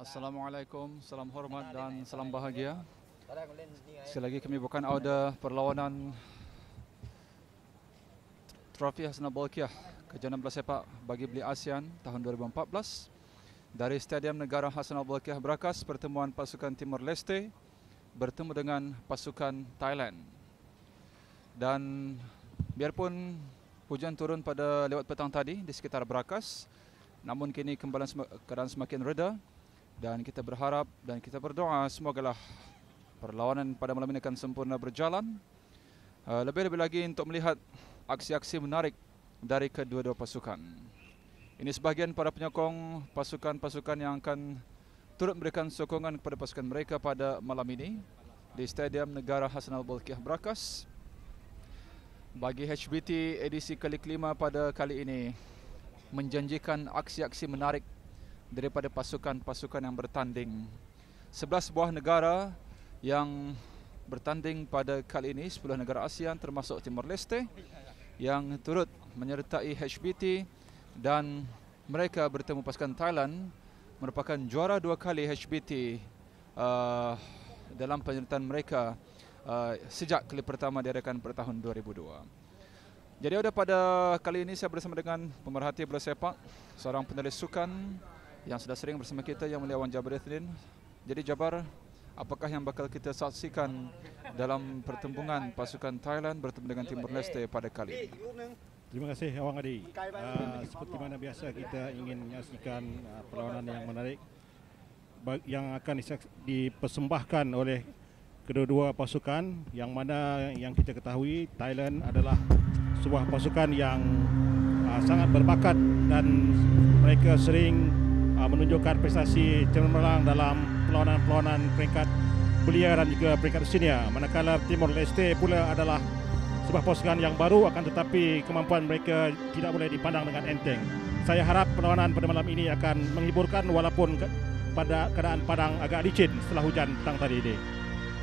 Assalamualaikum, salam hormat dan salam bahagia. Sekali lagi kami bukan auda perlawanan Trofi Hassanal Bolkiah Kejuaraan Bola Sepak bagi Belia ASEAN tahun 2014 dari Stadium Negara Hassanal Bolkiah Brakas. Pertemuan pasukan Timor Leste bertemu dengan pasukan Thailand. Dan biarpun hujan turun pada lewat petang tadi di sekitar Brakas, namun kini keadaan semakin reda. Dan kita berharap dan kita berdoa semogalah perlawanan pada malam ini akan sempurna berjalan. Lebih-lebih lagi untuk melihat aksi-aksi menarik dari kedua-dua pasukan. Ini sebahagian para penyokong pasukan-pasukan yang akan turut memberikan sokongan kepada pasukan mereka pada malam ini di Stadium Negara Hassanal Bolkiah Brakas. Bagi HBT edisi kali kelima pada kali ini menjanjikan aksi-aksi menarik daripada pasukan-pasukan yang bertanding. 11 buah negara yang bertanding pada kali ini, 10 negara ASEAN termasuk Timor Leste yang turut menyertai HBT, dan mereka bertemu pasukan Thailand merupakan juara 2 kali HBT dalam penyertaan mereka sejak kali pertama diadakan pada tahun 2002. Jadi pada kali ini saya bersama dengan pemerhati bola sepak, seorang penulis sukan yang sudah sering bersama kita, yang mulia Wan Jabar Ethnin. Jadi Jabar, apakah yang bakal kita saksikan dalam pertembungan pasukan Thailand bertemu dengan Timor Leste pada kali ini? Terima kasih Awang Adi. Seperti mana biasa kita ingin menyaksikan perlawanan yang menarik yang akan dipersembahkan oleh kedua-dua pasukan, yang mana yang kita ketahui Thailand adalah sebuah pasukan yang sangat berbakat dan mereka sering menunjukkan prestasi cemerlang dalam perlawanan-perlawanan peringkat belia dan juga peringkat senior. Manakala Timor Leste pula adalah sebuah pasukan yang baru, akan tetapi kemampuan mereka tidak boleh dipandang dengan enteng. Saya harap perlawanan pada malam ini akan menghiburkan walaupun pada keadaan padang agak licin setelah hujan petang tadi ini.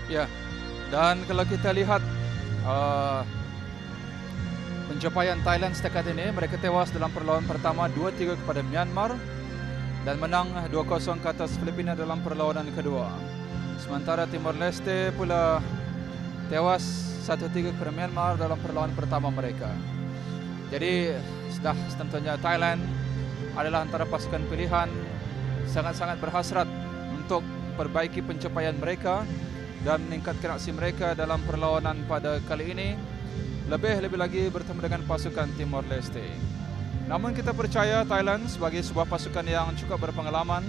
Ya, dan kalau kita lihat pencapaian Thailand setakat ini, mereka tewas dalam perlawanan pertama 2-3 kepada Myanmar dan menang 2-0 ke atas Filipina dalam perlawanan kedua. Sementara Timor Leste pula tewas 1-3 kepada Myanmar dalam perlawanan pertama mereka. Jadi sudah tentunya Thailand adalah antara pasukan pilihan, sangat-sangat berhasrat untuk perbaiki pencapaian mereka dan meningkatkan aksi mereka dalam perlawanan pada kali ini. Lebih lagi bertemu dengan pasukan Timor Leste. Namun kita percaya Thailand sebagai sebuah pasukan yang cukup berpengalaman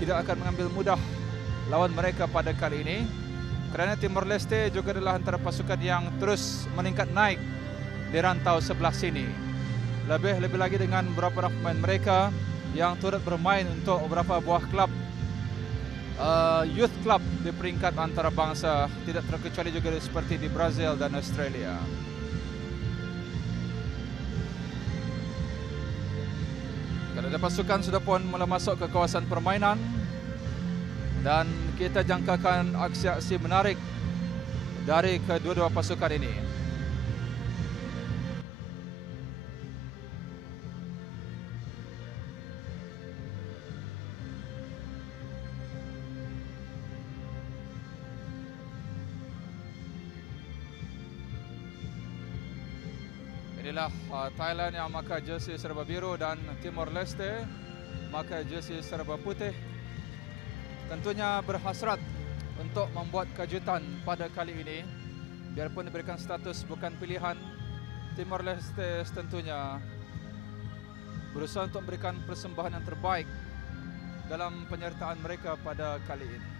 tidak akan mengambil mudah lawan mereka pada kali ini, kerana Timor Leste juga adalah antara pasukan yang terus meningkat naik di rantau sebelah sini. Lebih lagi dengan beberapa pemain mereka yang turut bermain untuk beberapa buah klub youth club di peringkat antarabangsa, tidak terkecuali juga seperti di Brazil dan Australia. Kedua pasukan sudah pun mula masuk ke kawasan permainan dan kita jangkakan aksi-aksi menarik dari kedua-dua pasukan ini. Inilah Thailand yang memakai jersey serba biru dan Timor Leste memakai jersey serba putih. Tentunya berhasrat untuk membuat kejutan pada kali ini. Biarpun diberikan status bukan pilihan, Timor Leste tentunya berusaha untuk memberikan persembahan yang terbaik dalam penyertaan mereka pada kali ini.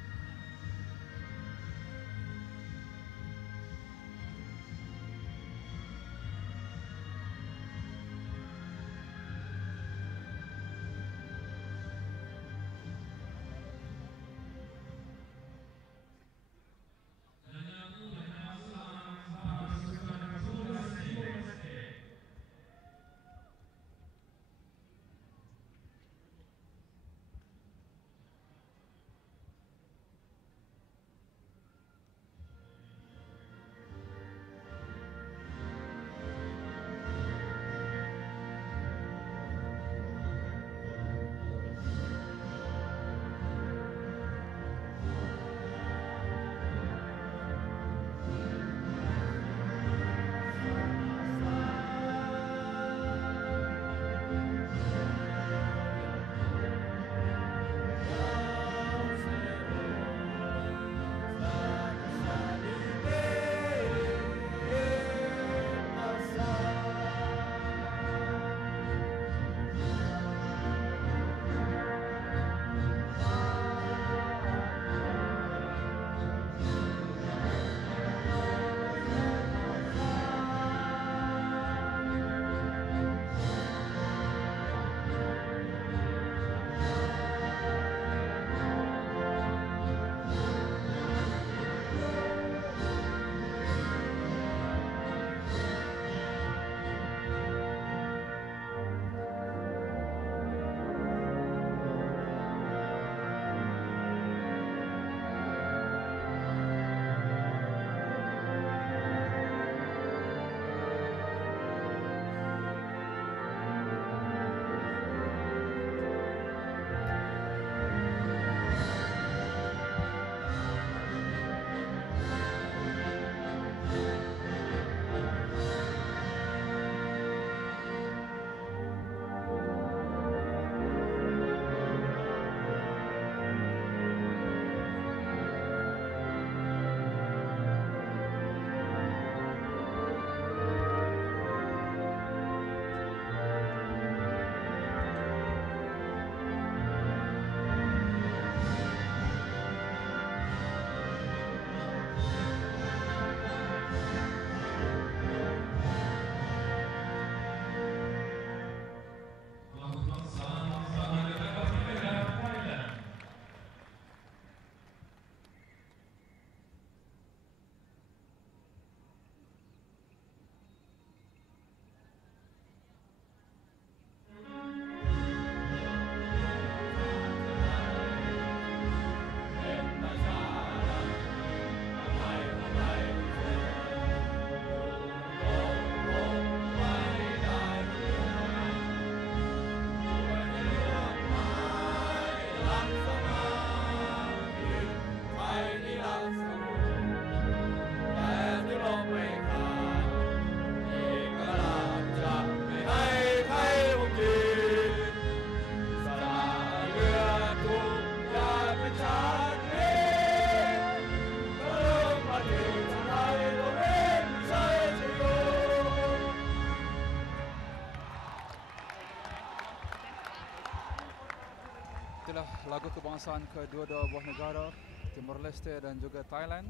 lagu kebangsaan kedua-dua buah negara, Timor Leste dan juga Thailand,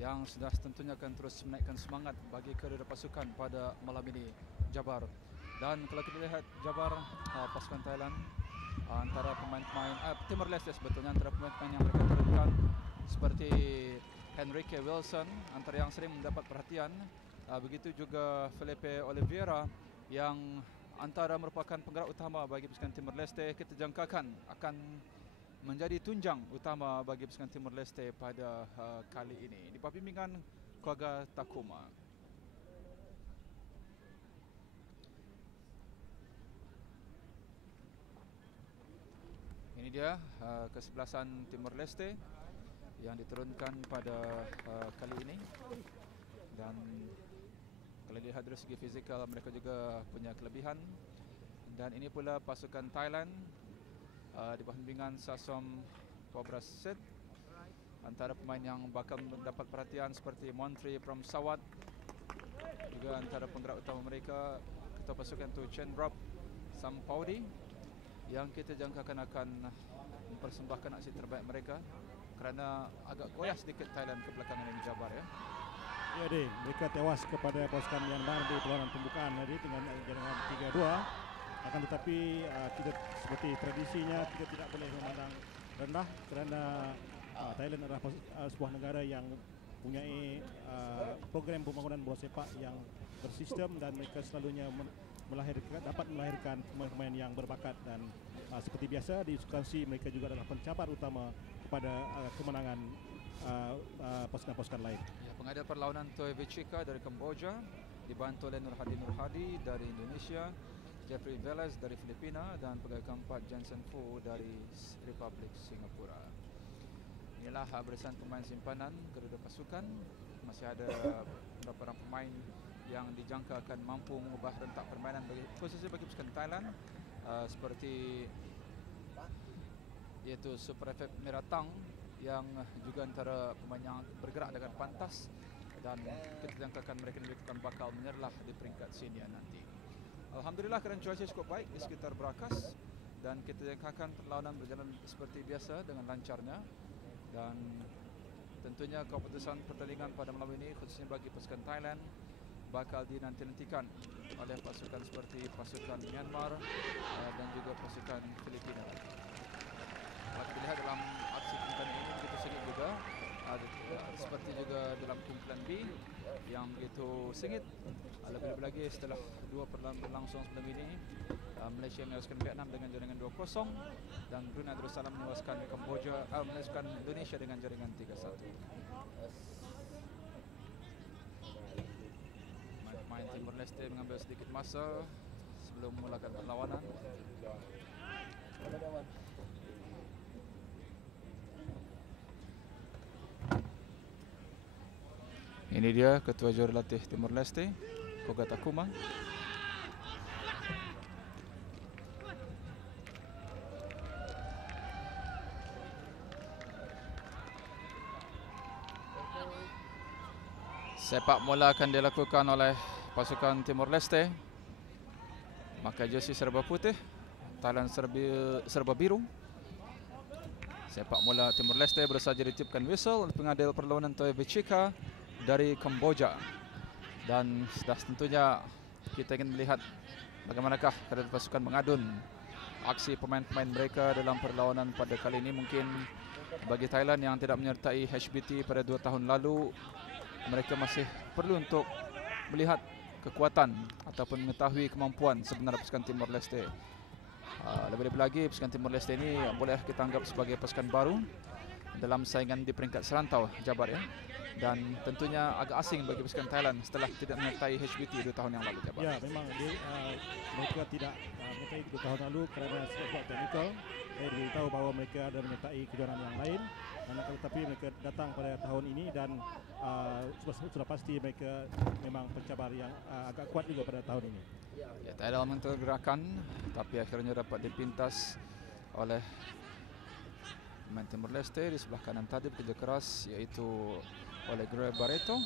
yang sudah tentunya akan terus menaikkan semangat bagi kedua pasukan pada malam ini, Jabar. Dan kalau kita lihat Jabar, pasukan Thailand, antara pemain-pemain Timor Leste sebetulnya, antara pemain-pemain yang mereka turunkan seperti Henrique Wilson, antara yang sering mendapat perhatian, begitu juga Felipe Oliveira yang antara merupakan penggerak utama bagi pasukan Timor Leste. Kita jangkakan akan menjadi tunjang utama bagi pasukan Timor Leste pada kali ini di bawah bimbingan Koga Takuma. Ini dia kesebelasan Timor Leste yang diturunkan pada kali ini, dan kalau dilihat dari segi fizikal mereka juga punya kelebihan. Dan ini pula pasukan Thailand di bawah bimbingan Sasom Pobraset, antara pemain yang bakal mendapat perhatian seperti Montri Pramsawat, juga antara penggerak utama mereka ketua pasukan tu Chenrop Sampaudi, yang kita jangkakan akan mempersembahkan aksi terbaik mereka kerana agak goyah sedikit Thailand ke belakangan ini, Jabar ya. Ya, mereka tewas kepada pasukan Myanmar di perlawanan pembukaan tadi dengan jaringan 3-2. Akan tetapi kita seperti tradisinya kita tidak boleh memandang rendah kerana Thailand adalah sebuah negara yang mempunyai program pembangunan bola sepak yang bersistem, dan mereka selalunya dapat melahirkan pemain-pemain yang berbakat, dan seperti biasa di Sukan C mereka juga adalah pencabar utama kepada kemenangan pasukan-pasukan lain. Ya, pengadil perlawanan Toy Vichika dari Kamboja dibantu oleh Nur Hadi dari Indonesia, Jeffrey Velez dari Filipina, dan pegawai keempat Jensen Fu dari Republik Singapura. Inilah barisan pemain simpanan kedua pasukan. Masih ada beberapa orang pemain yang dijangka akan mampu mengubah rentak permainan khususnya bagi pasukan Thailand, seperti iaitu Super Efek Meratang yang juga antara pemain yang bergerak dengan pantas, dan kita jangkakan mereka bakal menyerlah di peringkat senior nanti. Alhamdulillah kerana cuaca cukup baik di sekitar Brakas, dan kita jangkakan perlawanan berjalan seperti biasa dengan lancarnya, dan tentunya keputusan pertandingan pada malam ini khususnya bagi pasukan Thailand bakal dinanti-nantikan oleh pasukan seperti pasukan Myanmar dan juga pasukan Filipina. Kalau kita lihat dalam aksi kumpulan ini begitu sengit juga, seperti juga dalam kumpulan B yang begitu sengit. Lebih-lebih lagi setelah dua perlawanan berlangsung sebelum ini, Malaysia menewaskan Vietnam dengan jaringan 2-0, dan Brunei Darussalam menewaskan menewaskan Indonesia dengan jaringan 3-1. Main Timor Leste mengambil sedikit masa sebelum memulakan perlawanan. Ini dia ketua jurulatih Timor Leste, Koga Takuma. Sepak bola akan dilakukan oleh pasukan Timor Leste. Pakai jersey serba putih, Thailand serba biru. Sepak bola Timor Leste berusaha ditiupkan whistle oleh pengadil perlawanan Toy Vichika dari Kamboja. Dan sudah tentunya kita ingin melihat bagaimanakah kedua pasukan mengadun aksi pemain-pemain mereka dalam perlawanan pada kali ini. Mungkin bagi Thailand yang tidak menyertai HBT pada 2 tahun lalu, mereka masih perlu untuk melihat kekuatan ataupun mengetahui kemampuan sebenar pasukan Timor Leste. Lebih-lebih lagi pasukan Timor Leste ini boleh kita anggap sebagai pasukan baru dalam saingan di peringkat serantau, Jabar ya. Dan tentunya agak asing bagi pasukan Thailand setelah tidak menyertai HBT 2 tahun yang lalu, Jabar. Ya, memang mereka tidak menyertai 2 tahun lalu kerana sebab teknikal. Saya beritahu bahawa mereka ada menyertai kejuaraan yang lain, tetapi mereka datang pada tahun ini, dan sudah pasti mereka memang pencabar yang agak kuat juga pada tahun ini. Ya, tak ada mental gerakan, tapi akhirnya dapat dipintas oleh pemain Timor Leste di sebelah kanan tadi bekerja keras, iaitu oleh Greg Barreto.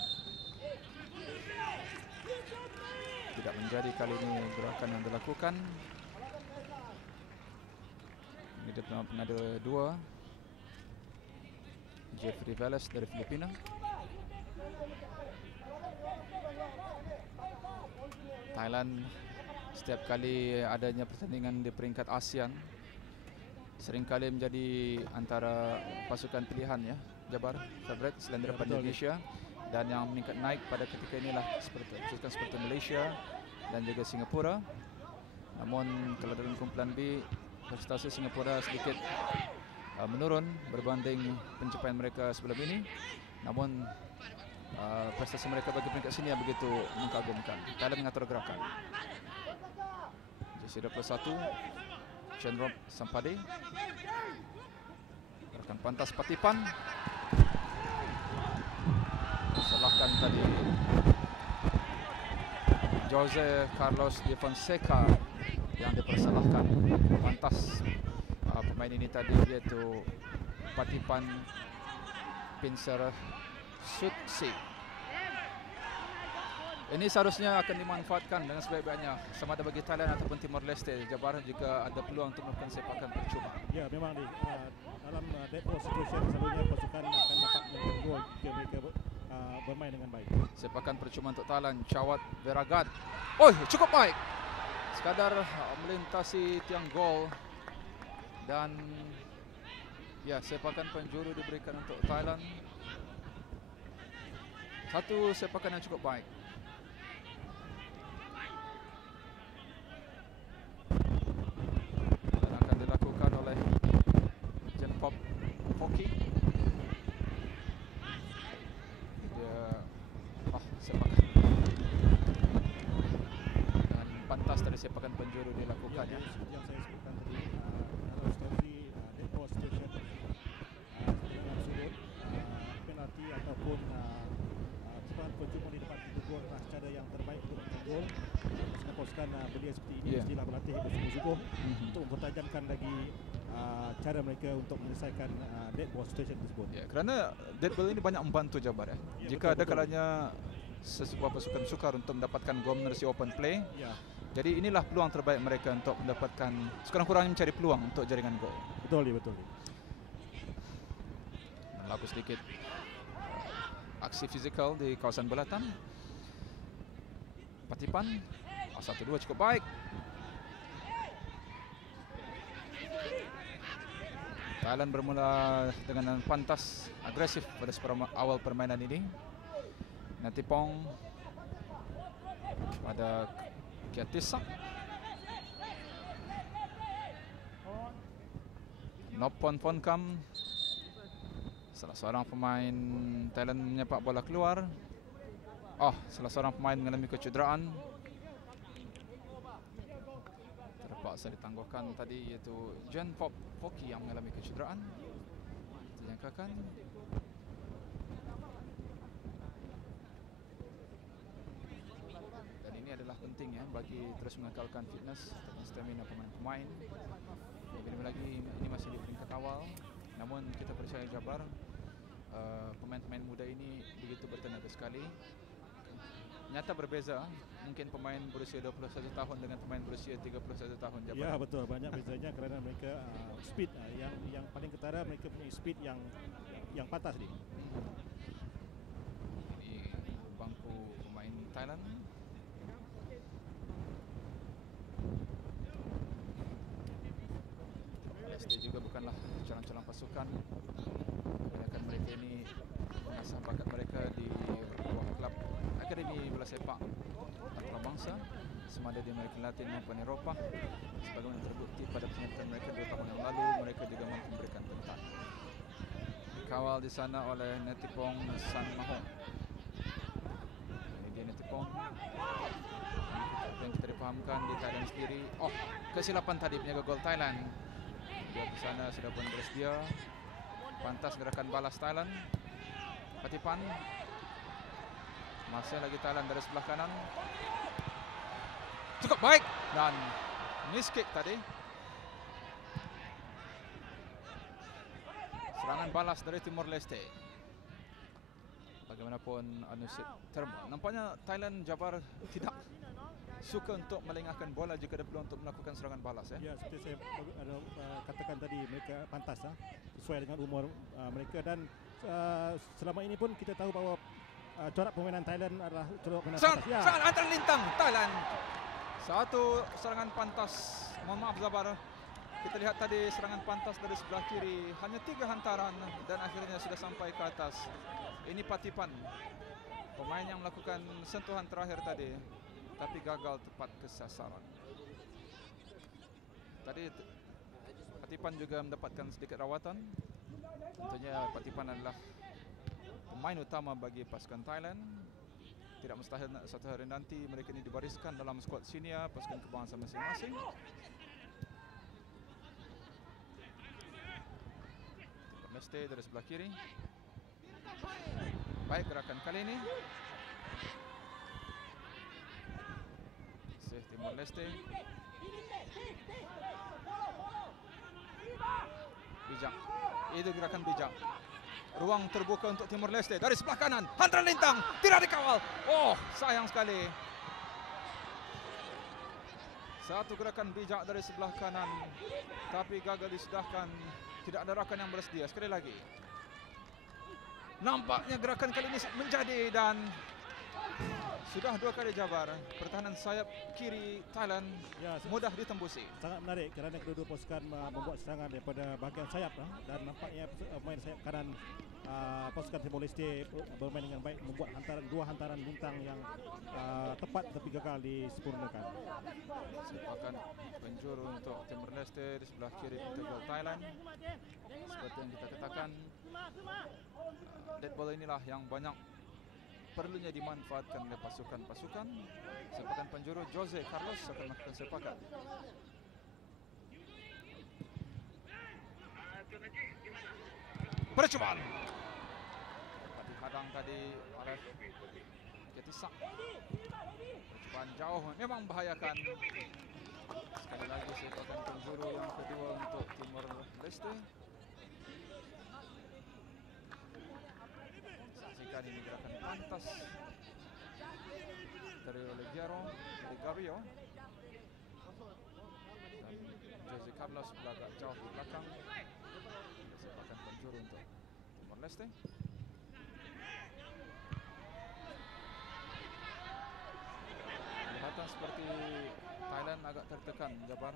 Tidak menjadi kali ini gerakan yang dilakukan. Ini Dia pernah ada 2. Jeffrey Velez dari Filipina. Thailand setiap kali adanya pertandingan di peringkat ASEAN seringkali menjadi antara pasukan pilihan ya, Jabar, favorite selain daripada Indonesia, dan yang meningkat naik pada ketika inilah seperti Malaysia dan juga Singapura. Namun kalau dalam kumpulan B, prestasi Singapura sedikit menurun berbanding pencapaian mereka sebelum ini. Namun prestasi mereka bagi peringkat sini yang begitu mengagumkan. Thailand mengatur gerakan. Jersey 21, Chenrop Sampade. Gerakan pantas Patipan. Salahkan tadi Jose Carlos de Fonseca yang dipersalahkan. Pantas pemain ini tadi, yaitu Patipan Pincer Sutsi. Ini seharusnya akan dimanfaatkan dengan sebaik-baiknya sama ada bagi Thailand ataupun Timor Leste, Jabar, jika ada peluang untuk melakukan sepakan percuma. Ya, memang dalam dead ball situation selalunya pasukan akan dapat mencetak gol jika mereka bermain dengan baik. Sepakan percuma untuk Thailand, Chawat Veragat. Oh, cukup baik. Sekadar melintasi tiang gol. Dan ya, sepakan penjuru diberikan untuk Thailand. Satu sepakan yang cukup baik. Dan akan dilakukan oleh Jenpop Hoki. Dia sepakan. Dan pantas dari sepakan penjuru dilakukan ya. Seperti yang saya sebutkan tadi, dalam strategi dead ball situation dengan sudut penalti ataupun sepakan percuma di depan pintu gol adalah cara yang terbaik untuk mencetak gol. Pasukan belia seperti ini mestilah berlatih bersungguh-sungguh untuk mempertajamkan lagi cara mereka untuk menyelesaikan dead ball situation tersebut. Ya, kerana dead ball ini banyak membantu Jabar ya. Jika ada kalanya sesebuah pasukan sukar untuk mendapatkan gol menerusi open play. Ya. Jadi inilah peluang terbaik mereka untuk mendapatkan, sekurang-kurangnya mencari peluang untuk jaringan gol. Betul. Berlaku sedikit aksi fizikal di kawasan belatan. Patipan 1-2 cukup baik. Thailand bermula dengan pantas agresif pada awal permainan ini. Natipong pada Kiatisa. Nopon Fonkam, salah seorang pemain Thailand menyepak bola keluar. Salah seorang pemain mengalami kecederaan. Terpaksa ditangguhkan tadi, iaitu Jenpop Hoki yang mengalami kecederaan. Dijangkakan. Dan ini adalah penting ya bagi terus mengekalkan fitness dan stamina pemain-pemain. Lebih lagi ini masih di peringkat awal. Namun kita percaya Jabar, pemain-pemain muda ini begitu bertenaga sekali. Nyata berbeza, mungkin pemain berusia 21 tahun dengan pemain berusia 31 tahun Jabar. Ya, betul, banyak bezanya kerana mereka speed yang paling ketara, mereka punya speed yang pantas ni. Ini bangku pemain Thailand. Leste juga bukanlah calon-calon pasukan. Kebanyakan mereka ini mengasah bakat mereka di bawah klub Akademi Bola Sepak Antarabangsa, sama ada di Amerika Latin maupun Eropah. Sebagaimana terbukti pada penyertaan mereka 2 tahun yang lalu, mereka juga mampu memberikan pentas. Dikawal di sana oleh Natipong San Mahong. Ini dia Natipong. Apa yang kita dipahamkan di Thailand sendiri. Kesilapan tadi penjaga gol Thailand. Dia di sana sudah pun bersedia. Pantas gerakan balas Thailand. Patipan. Masih lagi Thailand dari sebelah kanan. Cukup baik. Dan miss kick tadi. Serangan balas dari Timor Leste. Bagaimanapun Anusit Terma. Nampaknya Thailand Jabar tidak suka untuk melengahkan bola jika ada peluang untuk melakukan serangan balas. Ya, seperti saya katakan tadi, mereka pantas sesuai dengan umur mereka, dan selama ini pun kita tahu bahawa corak permainan Thailand adalah corak permainan pantas. Serangan antar lintang Thailand. Satu serangan pantas. Mohon maaf Jabar. Kita lihat tadi serangan pantas dari sebelah kiri, hanya 3 hantaran dan akhirnya sudah sampai ke atas. Ini Patipan, pemain yang melakukan sentuhan terakhir tadi, tapi gagal tepat ke sasaran. Tadi Patipan juga mendapatkan sedikit rawatan. Tentunya Patipan adalah pemain utama bagi pasukan Thailand. Tidak mustahil satu hari nanti mereka ini dibariskan dalam skuad senior pasukan kebangsaan masing-masing. Leste dari sebelah kiri. Baik gerakan kali ini. Timor Leste. Bijak. Itu gerakan bijak. Ruang terbuka untuk Timor Leste dari sebelah kanan. Hantaran lintang tidak dikawal. Oh, sayang sekali. Satu gerakan bijak dari sebelah kanan, tapi gagal disudahkan. Tidak ada rakan yang bersedia. Sekali lagi. Nampaknya gerakan kali ini menjadi dan sudah 2 kali Jabar. Pertahanan sayap kiri Thailand mudah ditembusi. Sangat menarik kerana kedua-dua pasukan membuat serangan daripada bahagian sayap, dan nampaknya pemain sayap kanan pasukan Timor Leste bermain dengan baik, membuat dua hantaran bintang yang tepat tapi gagal disempurnakan. Sepakan penjuru untuk Timor Leste di sebelah kiri integral Thailand. Seperti yang kita katakan, dead ball inilah yang banyak perlunya dimanfaatkan oleh pasukan-pasukan. Sepakan penjuru Jose Carlos akan melakukan sepakan. Percobaan dihadang tadi oleh Ketisak. Percobaan jauh memang membahayakan. Sekali lagi sepakan penjuru yang kedua untuk Timor Leste. Saksikan ini gerakan pantas dari Olegario dan Jose Carlos berlagak jauh di belakang. Sepakan penjuru untuk Timor Leste. Kelihatan seperti Thailand agak tertekan Jabar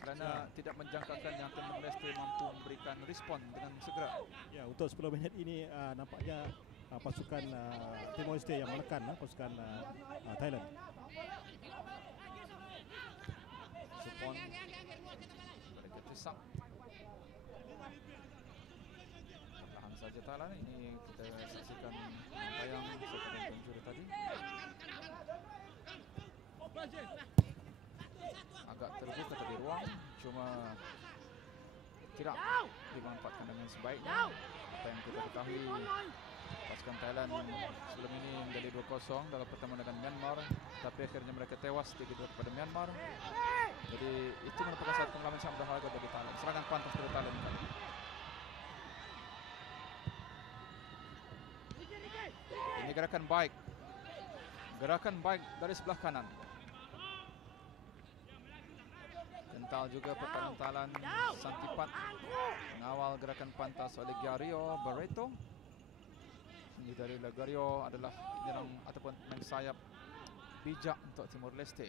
kerana tidak menjangkakan yang Timor Leste mampu memberikan respon dengan segera. Ya, untuk 10 minit ini nampaknya pasukan Timor Leste yang menekan pasukan Thailand. Supon mereka tesak. Perlahan saja Thailand ini kita saksikan tayang seperti penjuru tadi. Agak terbuka tadi ruang, cuma tidak dimanfaatkan dengan sebaiknya. Apa yang kita ketahui, pasukan Thailand sebelum ini menjadi 2-0 dalam pertemuan dengan Myanmar, tapi akhirnya mereka tewas 3-2 kepada Myanmar. Jadi itu merupakan satu pengalaman yang berharga bagi Thailand. Serangan pantas dari Thailand kali. Ini gerakan baik. Gerakan baik dari sebelah kanan. Kental juga pertahanan Thailand. Santipat mengawal gerakan pantas oleh Gario Barreto. Ini dari Gario adalah penyerang ataupun main sayap bijak untuk Timor Leste.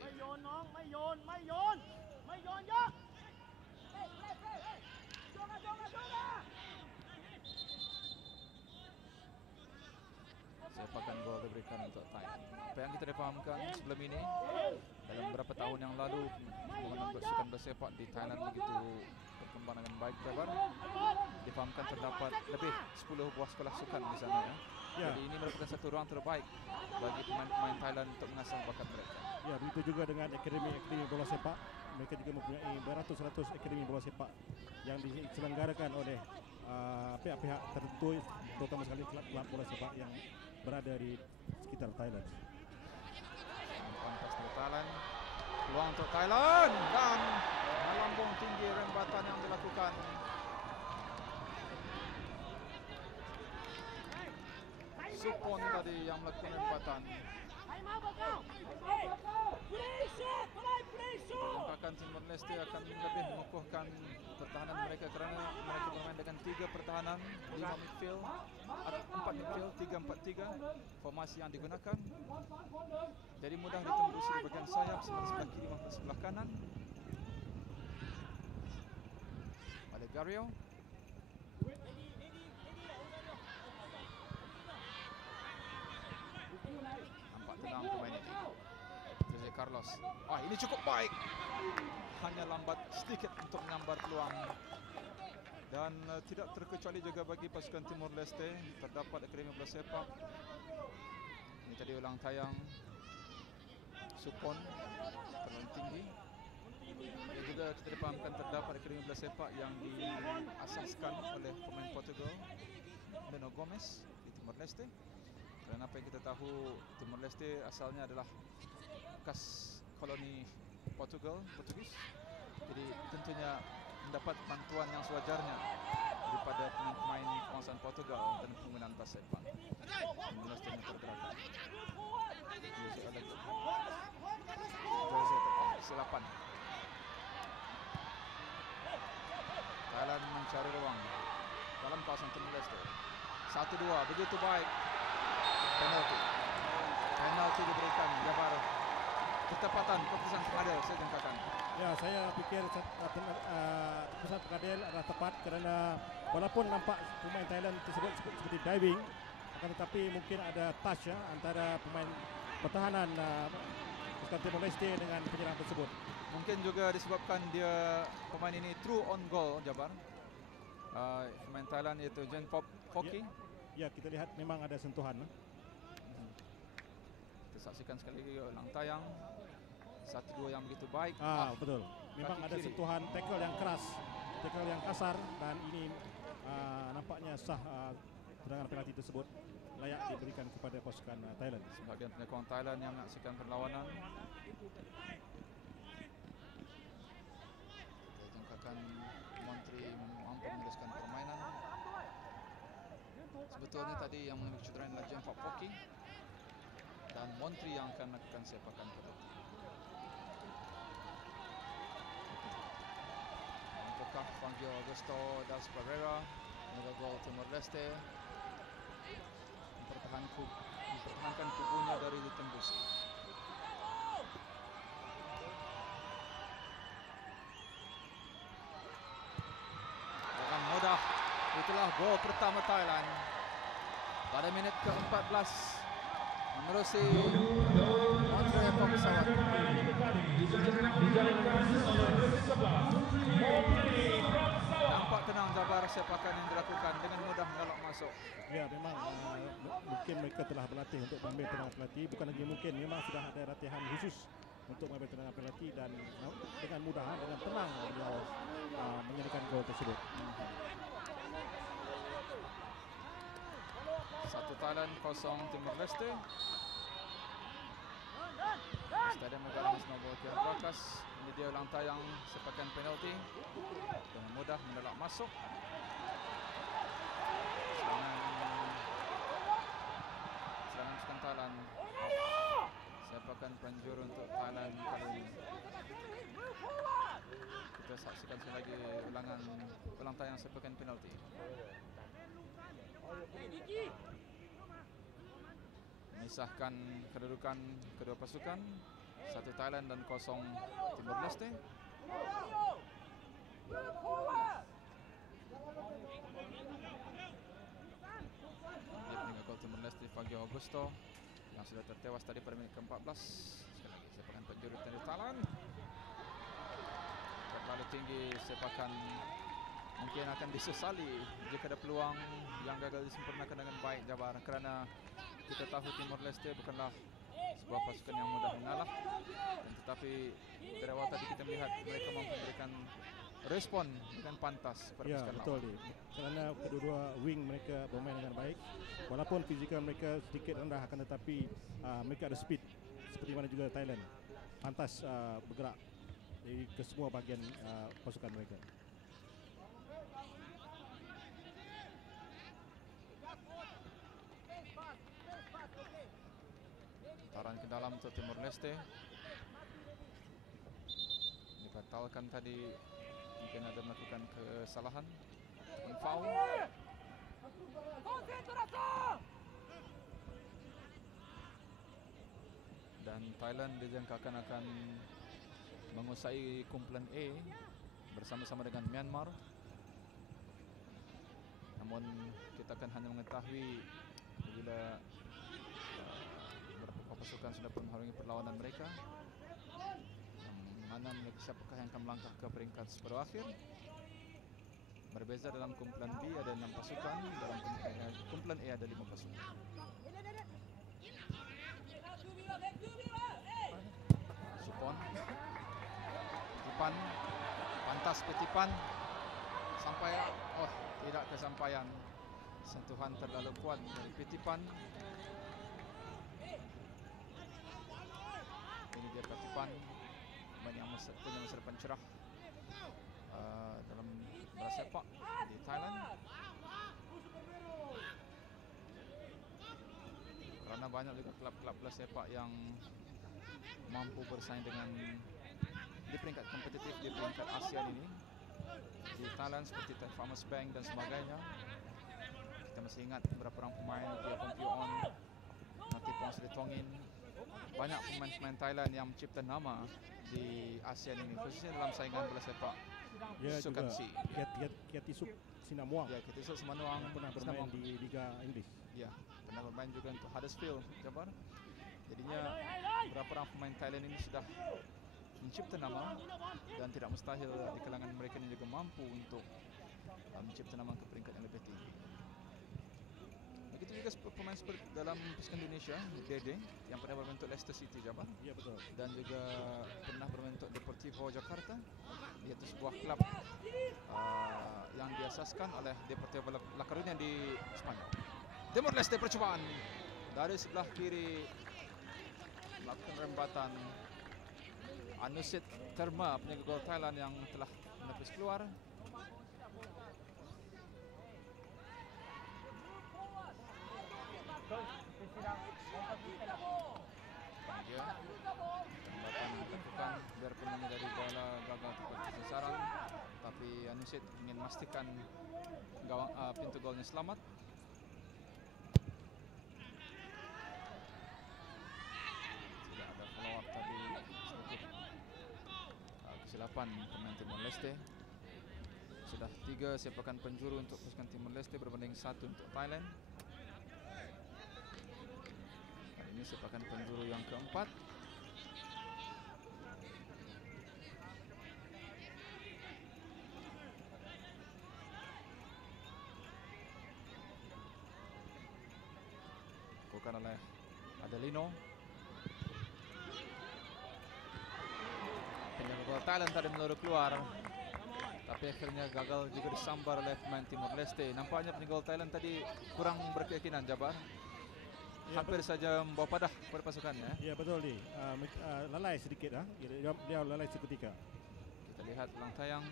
Sepakan gol diberikan untuk Thailand. Apa yang kita difahamkan sebelum ini, dalam beberapa tahun yang lalu pembangunan pasukan bersepak di Thailand begitu berkembang dengan baik Jabar. Difahamkan terdapat lebih 10 buah sekolah sukan di sana ya. Jadi ini merupakan satu ruang terbaik bagi pemain-pemain Thailand untuk mengasah bakat mereka. Ya, begitu juga dengan akademi bola sepak. Mereka juga mempunyai beratus-ratus akademi bola sepak yang diselenggarakan oleh pihak-pihak tertentu, terutama sekali klub-klub bola sepak yang berada di sekitar Thailand. Pantas dari Thailand, peluang untuk Thailand dan melambung tinggi rembatan yang dilakukan. Supon tadi yang melakukan lempatan. Jangkakan Timor Leste akan lebih mengukuhkan pertahanan mereka kerana mereka bermain dengan 3 pertahanan, 5 midfield, 4 midfield, 3-4-3 formasi yang digunakan. Jadi mudah ditembusi di bahagian sayap sebelah kiri maupun sebelah kanan. Gario. Nampak tenang pemain ini. Jose Carlos. Ini cukup baik. Hanya lambat sedikit untuk menyambar peluang. Dan tidak terkecuali juga bagi pasukan Timor Leste. Terdapat Akademi Bola Sepak. Ini tadi ulang tayang. Supon terlalu tinggi. Dan juga kita dipahamkan terdapat Akademi Bola Sepak yang diasaskan oleh pemain Portugal, Nuno Gomes di Timor Leste. Dan apa yang kita tahu, Timor Leste asalnya adalah bekas koloni Portugis. Jadi tentunya mendapat bantuan yang sewajarnya daripada pemain kawasan Portugal dan penggunaan bola sepak. Timor Leste yang tergerakan. Jose Selapan. Thailand mencari ruang dalam kawasan Timor Leste. 1-2, begitu baik. Penalti diberikan. Jabar. Ketepatan keputusan pengadil, saya jangkakan. Ya, saya pikir keputusan pengadil adalah tepat kerana walaupun nampak pemain Thailand tersebut seperti diving, akan tetapi mungkin ada touch antara pemain pertahanan pasukan Timor Leste dengan penyerang tersebut. Mungkin juga disebabkan dia pemain ini true on goal, Jabar. Pemain Thailand iaitu Jen Pop Hoki. Ya, kita lihat memang ada sentuhan. Kita saksikan sekali lagi ulang tayang. 1-2 yang begitu baik. Betul. Memang ada kiri. Sentuhan tackle yang keras, tackle yang kasar, dan ini nampaknya sah tendangan penalti tersebut layak diberikan kepada pasukan Thailand. Sebahagian penyokong Thailand yang menyaksikan perlawanan. Kita jangkakan Montri mampu meneruskan permainan. Sebetulnya tadi yang mengambil cederaan adalah Jen Pop Hoki dan Montri yang akan melakukan sepakan penalti. Mampukah Fangio Augusto das Pereira menjaga gol Timor Leste mempertahankan kubunya dari ditembusi. Dengan mudah, itulah gol pertama Thailand pada minit ke-14 menerusi Andre pesawat. Nampak tenang Jabar sepakan yang dilakukan dengan mudah menolak masuk. Ya, memang mungkin mereka telah berlatih untuk mengambil tendangan penalti. Bukan lagi mungkin, memang sudah ada latihan khusus untuk mengambil tendangan penalti dan dengan mudah, dengan tenang beliau menjadikan gol tersebut. 1 Thailand, 0 Timor Leste. Stadium Negara Nasional Bola Brakas. Ini dia ulang tayang sepakan penalti. Dengan mudah menolak masuk. Serangan pasukan Thailand. Sepakan penjuru untuk Thailand kali ini. Kita saksikan sekali lagi ulang tayang sepakan penalti. Memisahkan kedudukan kedua pasukan, 1 Thailand dan 0 Timor Leste. Dia peninggal gol Timor Leste Fangio Augusto yang sudah tertewas tadi pada minit ke-14. Sekali lagi sepakan penjuru dari Thailand. Terlalu tinggi sepakan, mungkin akan disesali jika ada peluang yang gagal disempurnakan dengan baik Jabar, kerana kita tahu Timor Leste bukanlah sebuah pasukan yang mudah mengalah, tetapi dari awal tadi kita melihat mereka mampu memberikan respon dengan pantas pada pasukan lawan. Betul dia. Kerana kedua-dua wing mereka bermain dengan baik, walaupun fizikal mereka sedikit rendah, akan tetapi mereka ada speed seperti mana juga Thailand, pantas bergerak ke semua bahagian pasukan mereka. Main ke dalam untuk Timor Leste. Dibatalkan tadi, mungkin ada melakukan kesalahan. Foul. Dan Thailand dijangkakan akan menguasai kumpulan A bersama-sama dengan Myanmar. Namun kita akan hanya mengetahui bila beberapa pasukan sudah mengharungi perlawanan mereka. Mana siapakah yang akan melangkah ke peringkat separuh akhir. Berbeza dalam kumpulan B ada 6 pasukan, dalam kumpulan A ada 5 pasukan. Supon, Petipan, pantas Petipan, sampai, oh tidak kesampaian, sentuhan terlalu kuat dari Petipan. Ini dia Petipan, pemain yang punya masa depan cerah dalam bola sepak di Thailand. Karena banyak juga klub-klub bola sepak yang mampu bersaing dengan di peringkat kompetitif di peringkat ASEAN ini. Di Thailand seperti Farmers Bank dan sebagainya. Kita masih ingat beberapa orang pemain, Dia Pompion, Natipong Sritongin. Banyak pemain-pemain Thailand yang mencipta nama di ASEAN ini, khususnya dalam saingan bola sepak. Ya Sukan juga si. Kiatisuk Sinamuang. Ya, Kiatisuk Sinamuang Pernah bermain di Liga Inggris. Ya, pernah bermain juga untuk Huddersfield, Jabar. Jadinya beberapa orang pemain Thailand ini sudah mencipta nama dan tidak mustahil di kalangan mereka ini juga mampu untuk mencipta nama ke peringkat yang lebih tinggi. Begitu juga pemain seperti dalam pasukan Indonesia, Dede yang pernah berbentuk Leicester City, Jabar. Ya betul. Dan juga pernah berbentuk Deportivo Jakarta, iaitu sebuah klub yang diasaskan oleh Deportivo La Coruña di Spanyol. Timor Leste percobaan dari sebelah kiri melakukan rembatan. Anusit Terma, penjaga gol Thailand yang telah menepis keluar. Dia rembatan dilakukan biarpun ini dari bola gagal tepat sasaran, tapi Anusit ingin memastikan gawang pintu golnya selamat. Tidak ada follow up tadi, sedikit kesilapan pemain Timor Leste. Sudah 3 sepakan penjuru untuk pasukan Timor Leste berbanding 1 untuk Thailand. Ini sepakan penjuru yang keempat. Bukan oleh Adelino. Penjaga gol Thailand tadi meluru keluar, tapi akhirnya gagal juga disambar oleh pemain Timor Leste. Nampaknya penjaga gol Thailand tadi kurang berkeyakinan, Jabar. Ya, hampir saja membawa padah kepada pasukannya. Ya betul ni, lalai sedikit dia lalai seketika. Kita lihat ulang tayang,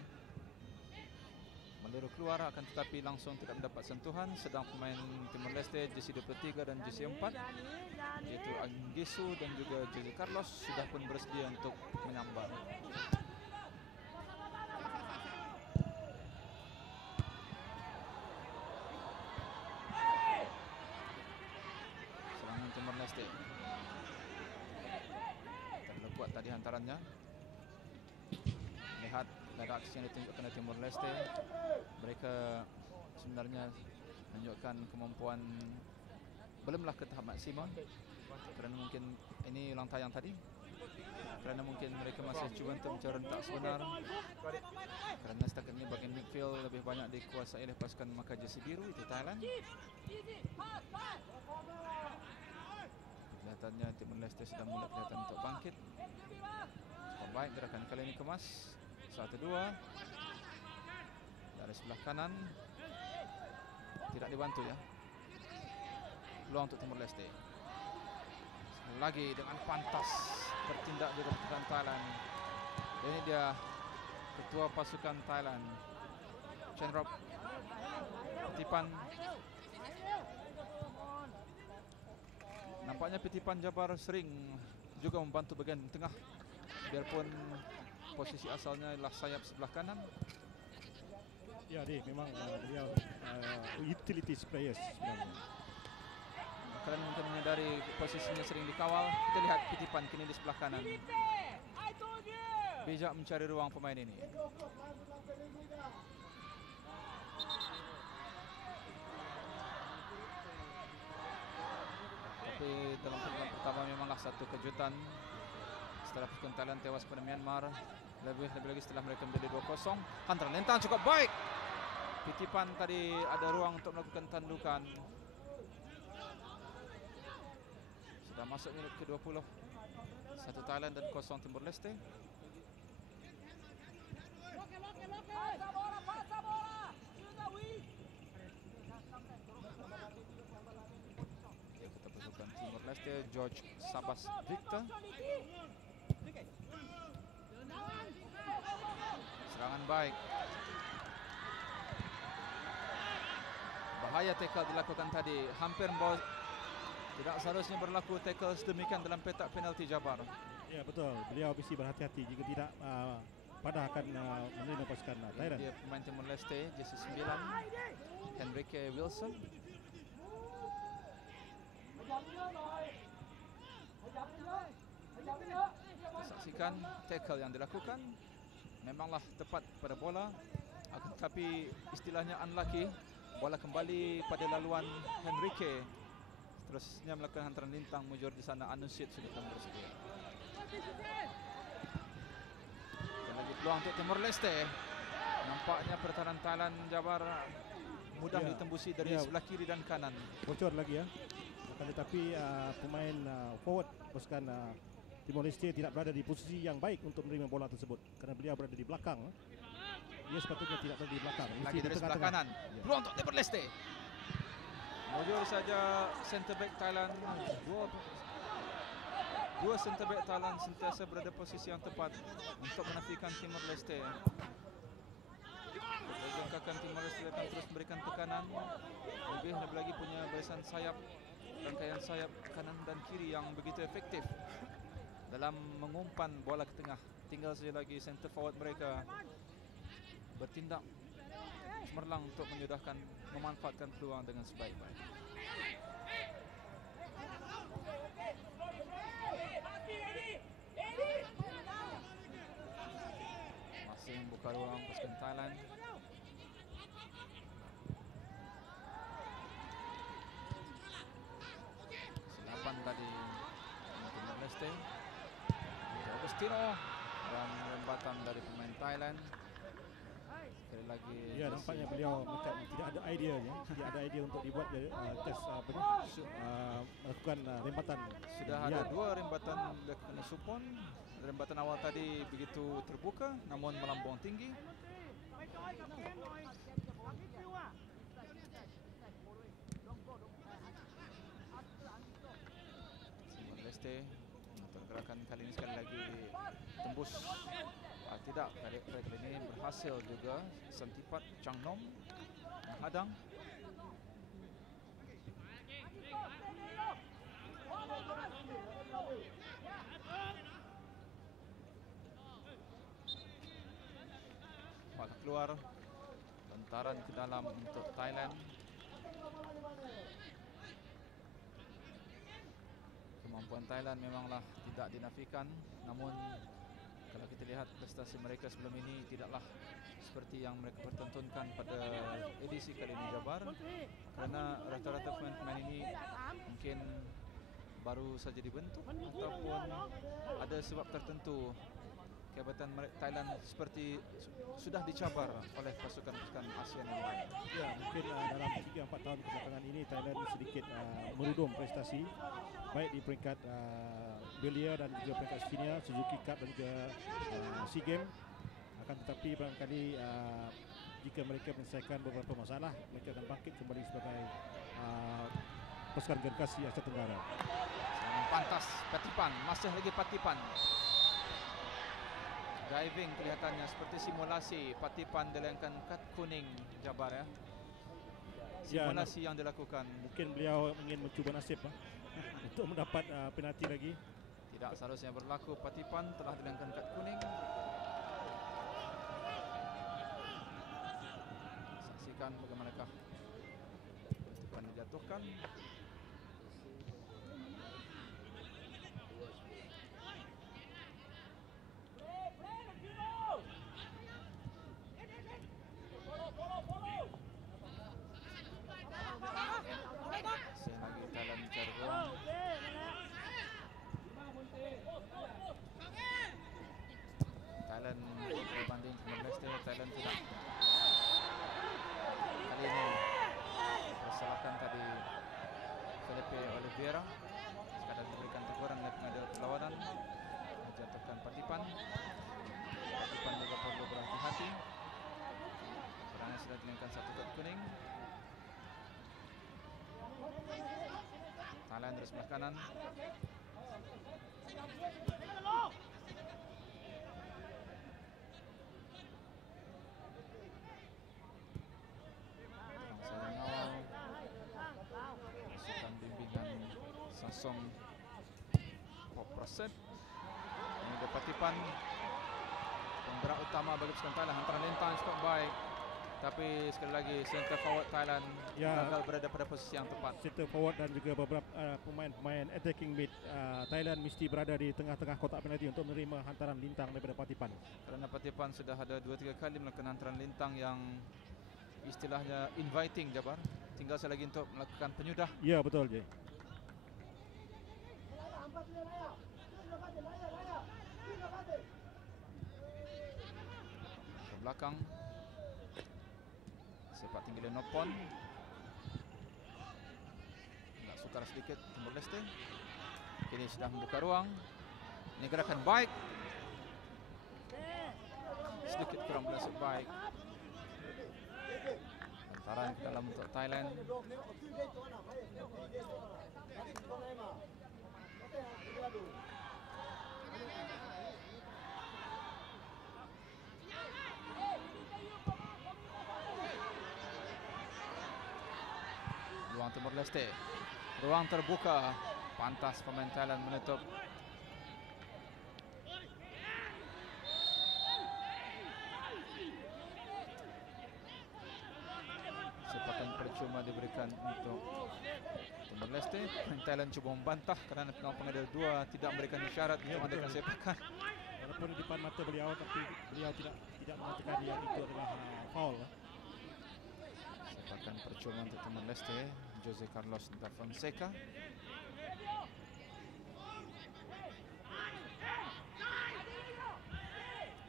meliru keluar akan tetapi langsung tidak mendapat sentuhan. Sedang pemain Timor Leste jersey 23 dan jersey 4, yaitu Angisu dan juga jersey Carlos sudah pun bersedia untuk menyambar. Timor Leste terlalu kuat tadi hantarannya. Lihat ada aksi yang ditunjukkan oleh Timor Leste. Mereka sebenarnya menunjukkan kemampuan belumlah ke tahap maksimum, kerana mungkin ini ulang tayang tadi, kerana mungkin mereka masih cuba untuk mencari rentak sebenar, kerana setakat ini bagian midfield lebih banyak dikuasai oleh pasukan maka jersey biru, itu Thailand. Kelihatannya Timor Leste sudah mulai kelihatan untuk bangkit. Cukup baik gerakan kali ini kemas. 1-2 dari sebelah kanan, tidak dibantu ya. Peluang untuk Timor Leste. Sekali lagi dengan pantas bertindak juga pasukan Thailand. Ini dia ketua pasukan Thailand, Chenrop Tipan. Nampaknya Petipan Jabar sering juga membantu bagian tengah, biarpun posisi asalnya adalah sayap sebelah kanan. Ya, memang beliau utilities players sebenarnya. Kalian mungkin menyadari posisinya sering dikawal. Kita lihat Petipan kini di sebelah kanan. Bijak mencari ruang pemain ini. Tapi dalam pertandingan pertama memanglah satu kejutan setelah pasukan Thailand tewas pada Myanmar. Lebih lagi setelah mereka menjadi 2-0. Hantaran lintang cukup baik. Petipan tadi ada ruang untuk melakukan tandukan. Sudah masuk minit ke-20. 1 Thailand dan 0 Timor Leste. Kita pasukan Timor Leste, George Sabas Victor. Serangan baik. Bahaya tackle dilakukan tadi. Hampir membawa. Tidak seharusnya berlaku tackle sedemikian dalam petak penalti Jabar. Ya, betul. Beliau mesti berhati-hati jika tidak pada akan menerima pasukan Thailand. Dia pemain Timor Leste, jersey 9, Henrique Wilson. Saksikan tackle yang dilakukan. Memanglah tepat pada bola, tetapi istilahnya unlucky. Bola kembali pada laluan Henrique. Terusnya melakukan hantaran lintang mujur di sana. Anusit sudah bersedia. Dan lagi peluang untuk Timor Leste. Nampaknya pertahanan Thailand Jabar mudah ditembusi dari sebelah kiri dan kanan. Bocor lagi ya. Akan tetapi pemain forward pasukan Timor Leste tidak berada di posisi yang baik untuk menerima bola tersebut karena beliau berada di belakang. Dia sepatutnya tidak berada di belakang. Lagi dari sebelah kanan. Peluang untuk Timor Leste. Mujur saja center back Thailand. Dua center back Thailand sentiasa berada posisi yang tepat untuk menafikan Timor Leste. Pergerakan Timor Leste akan terus memberikan tekanan. Lebih lagi punya barisan sayap, rangkaian sayap kanan dan kiri yang begitu efektif dalam mengumpan bola ke tengah. Tinggal saja lagi center forward mereka bertindak cemerlang untuk menyudahkan, memanfaatkan peluang dengan sebaik-baik. Masih membuka ruang pasukan Thailand. Selapan tadi Timor Leste. Agustino dan rembatan dari pemain Thailand. Sekali lagi. Ya, nampaknya beliau macam tidak ada ideanya, tidak ada idea untuk dibuat tes melakukan rembatan. Sudah ada 2 rembatan dilakukan Supon. Rembatan awal tadi begitu terbuka namun melambung tinggi. Timor Leste pergerakan kali ini sekali lagi tembus. Tidak, kali ini berhasil juga Santipat Chang Nom menghadang. Bola keluar, lantaran ke dalam untuk Thailand. Kemampuan Thailand memanglah tidak dinafikan, namun kalau kita lihat prestasi mereka sebelum ini tidaklah seperti yang mereka pertontonkan pada edisi kali ini Jabar, karena rata-rata pemain-pemain ini mungkin baru saja dibentuk ataupun ada sebab tertentu. Kehebatan Thailand seperti sudah dicabar oleh pasukan-pasukan ASEAN yang lain. Ya, mungkin dalam 3-4 tahun kebelakangan ini Thailand sedikit merudum prestasi baik di peringkat belia dan juga peringkat senior, Suzuki Cup dan juga SEA Games. Akan tetapi barangkali jika mereka menyelesaikan beberapa masalah, mereka akan bangkit kembali sebagai pasukan generasi Asia Tenggara. Sangat pantas Patipan, masih lagi Patipan. Diving kelihatannya seperti simulasi. Patipan dilayangkan kad kuning Jabar ya. Simulasi yang dilakukan. Mungkin beliau ingin mencuba nasib untuk mendapat penalti lagi. Tidak seharusnya berlaku. Patipan telah dilengkan kad kuning. Saksikan bagaimanakah Patipan dijatuhkan. Masih lagi Thailand mencari ruang. Thailand berbanding Timor Leste. Thailand tidak. Kali ini kesalahan tadi Felipe Oliveira. Sekadar diberikan teguran oleh pengadil perlawanan. Menjatuhkan Patipan. Patipan juga perlu berhati-hati kerana sudah dilengkan satu kad kuning. Thailand dari sebelah kanan. Sayang awal. Pasukan bimbingan Sasong Popraset. Ini ada Patipan. Penggerak utama bagi pasukan Thailand. Hantaran lintang cukup baik. Tapi sekali lagi center forward Thailand gagal berada pada posisi yang tepat. Center forward dan juga beberapa pemain-pemain attacking mid Thailand mesti berada di tengah-tengah kotak penalti untuk menerima hantaran lintang daripada Patipan. Kerana Patipan sudah ada 2-3 kali melakukan hantaran lintang yang istilahnya inviting, Jabar. Tinggal sekali lagi untuk melakukan penyudah. Ya, betul je. Ke belakang. Sepak tinggi Lenopon. Agak sukar sedikit Timor Leste. Kini sudah membuka ruang. Ini gerakan baik. Sedikit kurang berhasil baik. Hantaran ke dalam untuk Thailand. Ruang Timor Leste. Ruang terbuka. Pantas pemain Thailand menutup. Sepakan percuma diberikan untuk Timor Leste. Thailand cuba membantah kerana pengadil 2 tidak memberikan isyarat untuk mengadakan sepakan. Walaupun di depan mata beliau, tapi beliau tidak mengatakan yang itu adalah foul. Sepakan percuma untuk Timor Leste. Jose Carlos da Fonseca.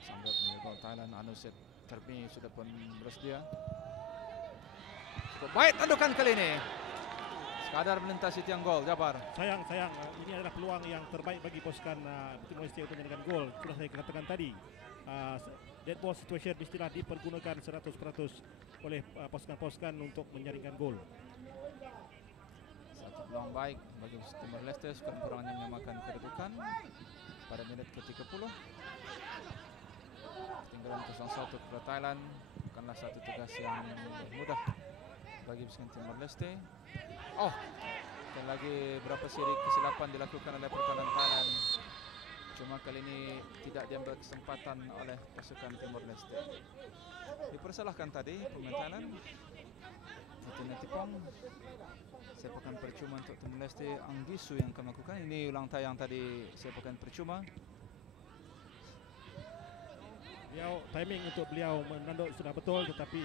Sambut gol Thailand. Anuset Termi sudah pun bersedia. Cukup baik tandukan kali ini. Sekadar melintasi tiang gol, Jabar. Sayang, ini adalah peluang yang terbaik bagi pasukan Timor Leste untuk menjadikan gol. Sudah saya katakan tadi, dead ball situation mestilah dipergunakan 100% oleh pasukan-pasukan untuk menjaringkan gol. Satu peluang baik bagi Timor Leste, sekurang-kurangnya menyamakan kedudukan pada minit ke-30. Ketinggalan 0-1 kepada Thailand bukanlah satu tugas yang mudah bagi pasukan Timor Leste. Oh, sekali lagi berapa siri kesilapan dilakukan oleh pertahanan Thailand. Cuma kali ini tidak diambil kesempatan oleh pasukan Timor Leste. Dipersalahkan tadi pemain Thailand. Nanti Pong. Sepakan percuma untuk Timor Leste. Anggisu yang akan melakukan. Ini ulang tayang tadi sepakan percuma. Timing untuk beliau menanduk sudah betul, tetapi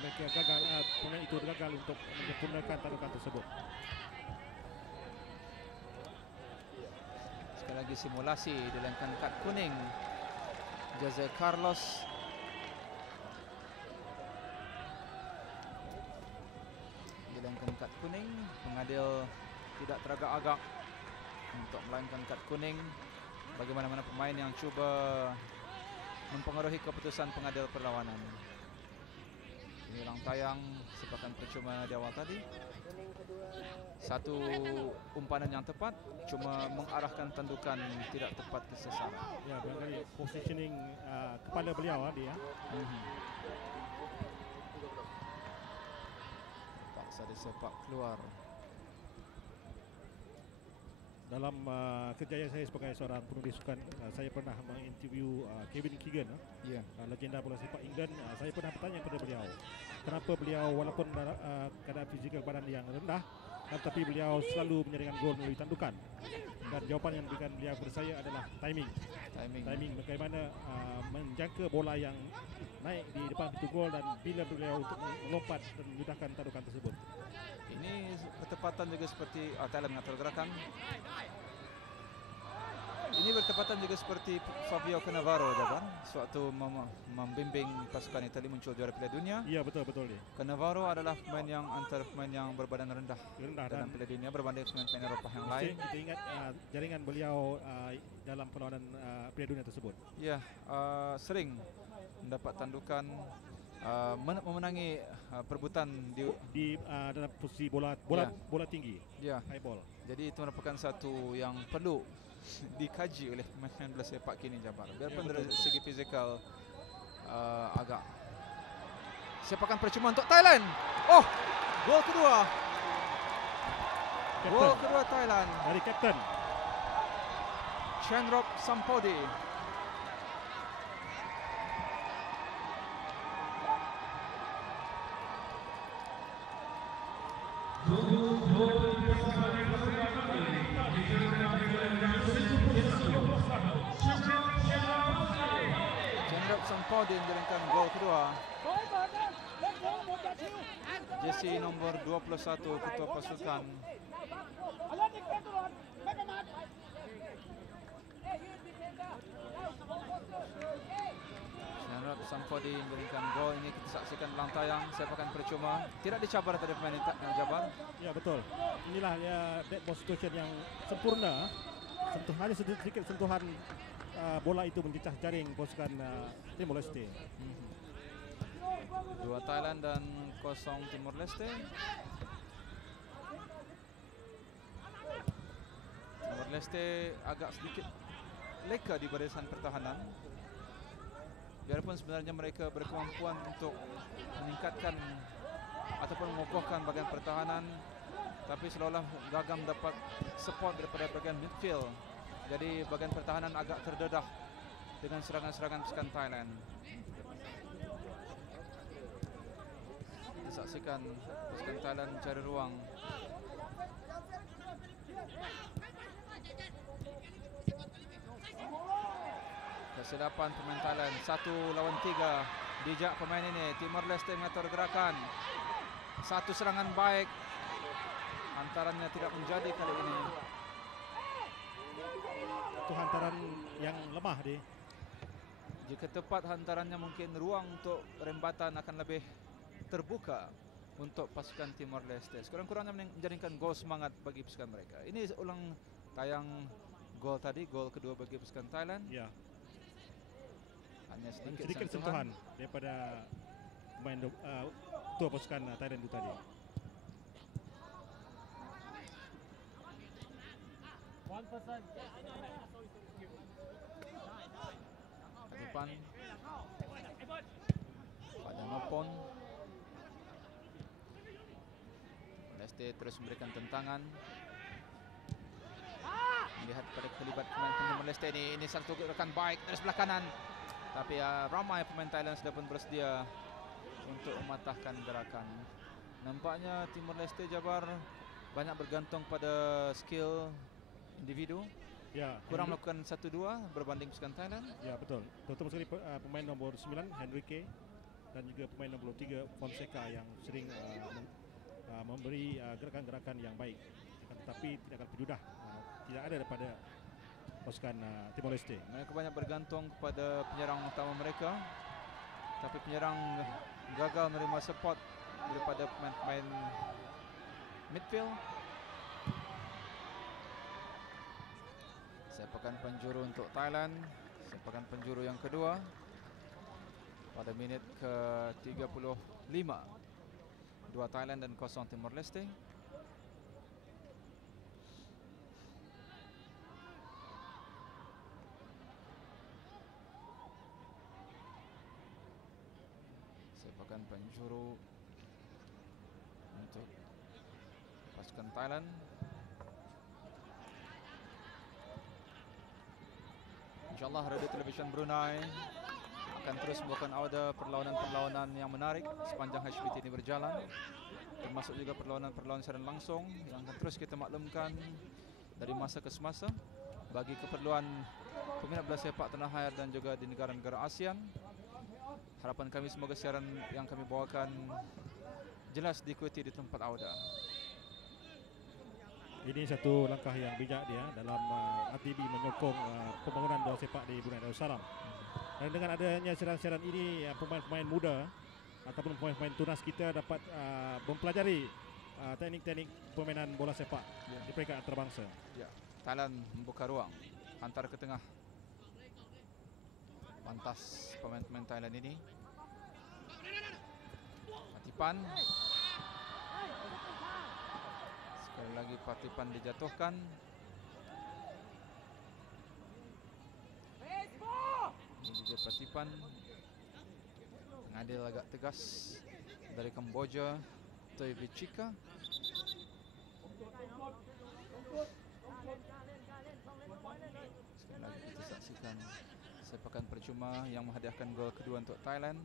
mereka gagal, pemain itu gagal untuk menyempurnakan tandukan tersebut. Sekali lagi simulasi dilengkan kad kuning Jose Carlos. Dilengkan kad kuning, pengadil tidak teragak-agak untuk melengkan kad kuning. Bagaimana pemain yang cuba mempengaruhi keputusan pengadil perlawanan. Ini ulang tayang sepakan percuma di awal tadi. Satu umpanan yang tepat, cuma mengarahkan tandukan tidak tepat ke sasaran. Ya, barangkali positioning kepala beliau dia. Paksa disepak keluar. dalam kerjaya saya sebagai seorang penulis sukan, saya pernah menginterview Kevin Keegan, Ya. legenda bola sepak England. Saya pernah bertanya kepada beliau, kenapa beliau walaupun kadar fizikal badan yang rendah, tetapi beliau selalu menjaringkan gol melalui tandukan. Dan jawapan yang diberikan beliau kepada saya adalah timing. Timing bagaimana menjangka bola yang naik di depan pintu gol dan bila beliau untuk melompat dan memudahkan tandukan tersebut. Ini bertepatan juga seperti Thailand mengatur gerakan. Ini bertepatan juga seperti Fabio Cannavaro, Jabar, sewaktu membimbing pasukan Itali muncul juara Piala Dunia. Iya, betul dia. Cannavaro adalah pemain yang antara pemain yang berbadan rendah dalam Piala Dunia berbanding pemain-pemain Eropah yang lain. Kita ingat jaringan beliau dalam perlawanan Piala Dunia tersebut. Ya, sering mendapat tandukan, memenangi perebutan di dalam posisi bola tinggi, high ball. Jadi itu merupakan satu yang perlu dikaji oleh pemain bola sepak kini, Jabar. Biarpun dari segi fizikal agak sepakan percuma untuk Thailand. Oh, gol kedua. Gol kedua Thailand dari kapten Chandrop Sampodi. Chandrop Sampodi menjaringkan gol kedua. Jersey nomor 21 ketua pasukan. Chandrop Sampodi menjaringkan gol ini, kita saksikan dalam tayang. Sepakan percuma, tidak dicabar tadi pemain Jabar. Ya, betul. Inilah ya dead ball situation yang sempurna. Hanya sedikit sentuhan bola itu mencecah jaring pasukan Timor Leste. Dua Thailand dan 0 Timor Leste. Timor Leste agak sedikit leka di barisan pertahanan. Biarpun sebenarnya mereka berkemampuan untuk meningkatkan ataupun mengokohkan bagian pertahanan, tapi seolah-olah gagal mendapat support daripada bagian midfield. Jadi bagian pertahanan agak terdedah dengan serangan-serangan pasukan Thailand. Kita saksikan pasukan Thailand mencari ruang. Kesilapan pemain Thailand, 1 lawan 3. Bijak pemain ini. Timor Leste mengatur gerakan. Satu serangan baik, hantarannya tidak menjadi kali ini. Itu hantaran yang lemah dia. Jika tepat hantarannya, mungkin ruang untuk rembatan akan lebih terbuka untuk pasukan Timor Leste. Sekurang-kurangnya menjadikan gol semangat bagi pasukan mereka. Ini ulang tayang gol tadi, gol kedua bagi pasukan Thailand. Ya. Hanya sedikit sentuhan daripada pemain tua pasukan Thailand itu tadi. Depan pada Nopon. Leste terus memberikan tentangan. Melihat pada kelibat pemain Timor Leste ini satu gerakan baik dari sebelah kanan. Tapi ramai pemain Thailand sudah pun bersedia untuk mematahkan gerakan. Nampaknya Timor Leste, Jabar, banyak bergantung pada skill individu. Ya, kurang melakukan 1-2 berbanding pasukan Thailand. Ya, betul. Terutama sekali pemain nomor 9 Henrique dan juga pemain nomor 3 Fonseca yang sering memberi gerakan-gerakan yang baik, tetapi tidak akan berjudah. Tidak ada daripada pasukan Timor Leste. Mereka banyak bergantung kepada penyerang utama mereka, tapi penyerang gagal menerima support daripada pemain-pemain midfield. Sepakan penjuru untuk Thailand. Sepakan penjuru yang kedua pada minit ke-35. 2 Thailand dan 0 Timor Leste. Sepakan penjuru untuk pasukan Thailand. InsyaAllah Radio Television Brunei akan terus membawakan audio perlawanan-perlawanan yang menarik sepanjang HPT ini berjalan, termasuk juga perlawanan-perlawanan siaran langsung yang akan terus kita maklumkan dari masa ke semasa bagi keperluan peminat bola sepak tanah air dan juga di negara-negara ASEAN. Harapan kami semoga siaran yang kami bawakan jelas diikuti di tempat audio. Ini satu langkah yang bijak dia dalam RTB menyokong pembangunan bola sepak di Brunei Darussalam. Dan dengan adanya siaran-siaran ini, pemain-pemain muda ataupun pemain-pemain tunas kita dapat mempelajari teknik-teknik permainan bola sepak di peringkat antarabangsa. Ya, Thailand membuka ruang antar ke tengah. Pantas pemain-pemain Thailand ini. Patipan. Sekali lagi Patipan dijatuhkan. Ini juga Patipan. Mengadil agak tegas dari Kamboja, Toi Vichika. Sekali lagi kita saksikan sepakan percuma yang menghadiahkan gol kedua untuk Thailand.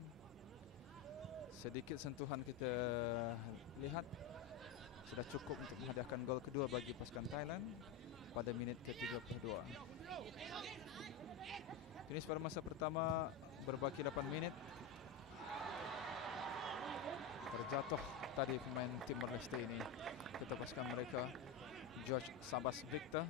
Sedikit sentuhan kita lihat sudah cukup untuk menghadiahkan gol kedua bagi pasukan Thailand pada minit ke-32. Finish pada masa pertama berbaki 8 minit. Terjatuh tadi pemain Timor Leste ini kepada pasukan mereka, George Sabas Victor.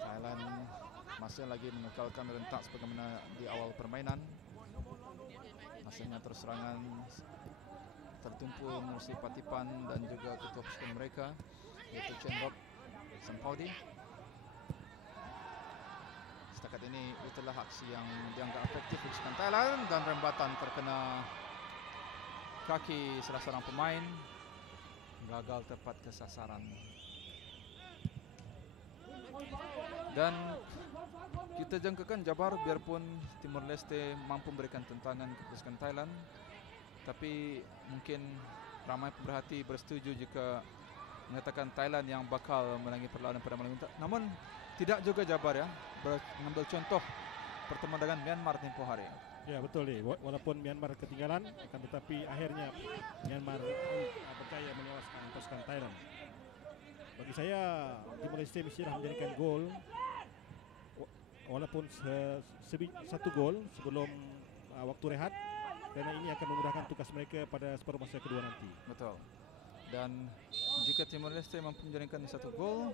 Thailand masih lagi mengekalkan rentak sebagaimana di awal permainan. Masihnya terus serangan tertumpu mengurusi Patipan dan juga ketua pasukan mereka, yaitu Chendrop Sampaudi. Setakat ini itulah aksi yang dianggap efektif pasukan Thailand dan rembatan terkena kaki salah seorang pemain, gagal tepat ke sasaran. Dan kita jangkakan Jabar biarpun Timor Leste mampu memberikan tentangan ke pasukan Thailand, tapi mungkin ramai pemerhati bersetuju jika mengatakan Thailand yang bakal menangi perlawanan pada malam ini. Namun tidak juga Jabar ya, mengambil contoh pertemuan dengan Myanmar tempoh hari. Ya betul nih, walaupun Myanmar ketinggalan, akan tetapi akhirnya Myanmar berjaya menewaskan pasukan Thailand. Bagi saya Timor Leste mestilah menjadikan gol, walaupun satu gol sebelum waktu rehat, karena ini akan memudahkan tugas mereka pada separuh masa kedua nanti. Betul. Dan jika Timor Leste mampu menjaringkan satu gol,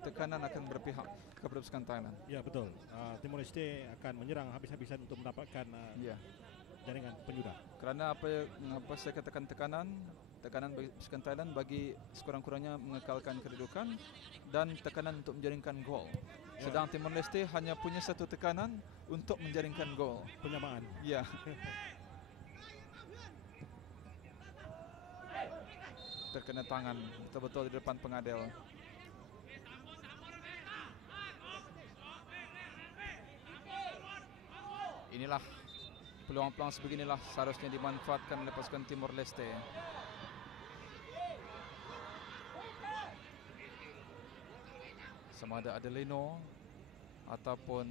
tekanan akan berpihak kepada pasukan Thailand. Ya betul. Timor Leste akan menyerang habis-habisan untuk mendapatkan jaringan penjudah. Kerana mengapa saya katakan tekanan bagi pasukan Thailand bagi sekurang-kurangnya mengekalkan kedudukan dan tekanan untuk menjaringkan gol. Sedang Timor Leste hanya punya satu tekanan untuk menjaringkan gol. Penyamaan. Ya. Terkena tangan betul-betul di depan pengadil. Inilah peluang-peluang sebeginilah seharusnya dimanfaatkan oleh pasukan Timor Leste. Sama ada Adelino ataupun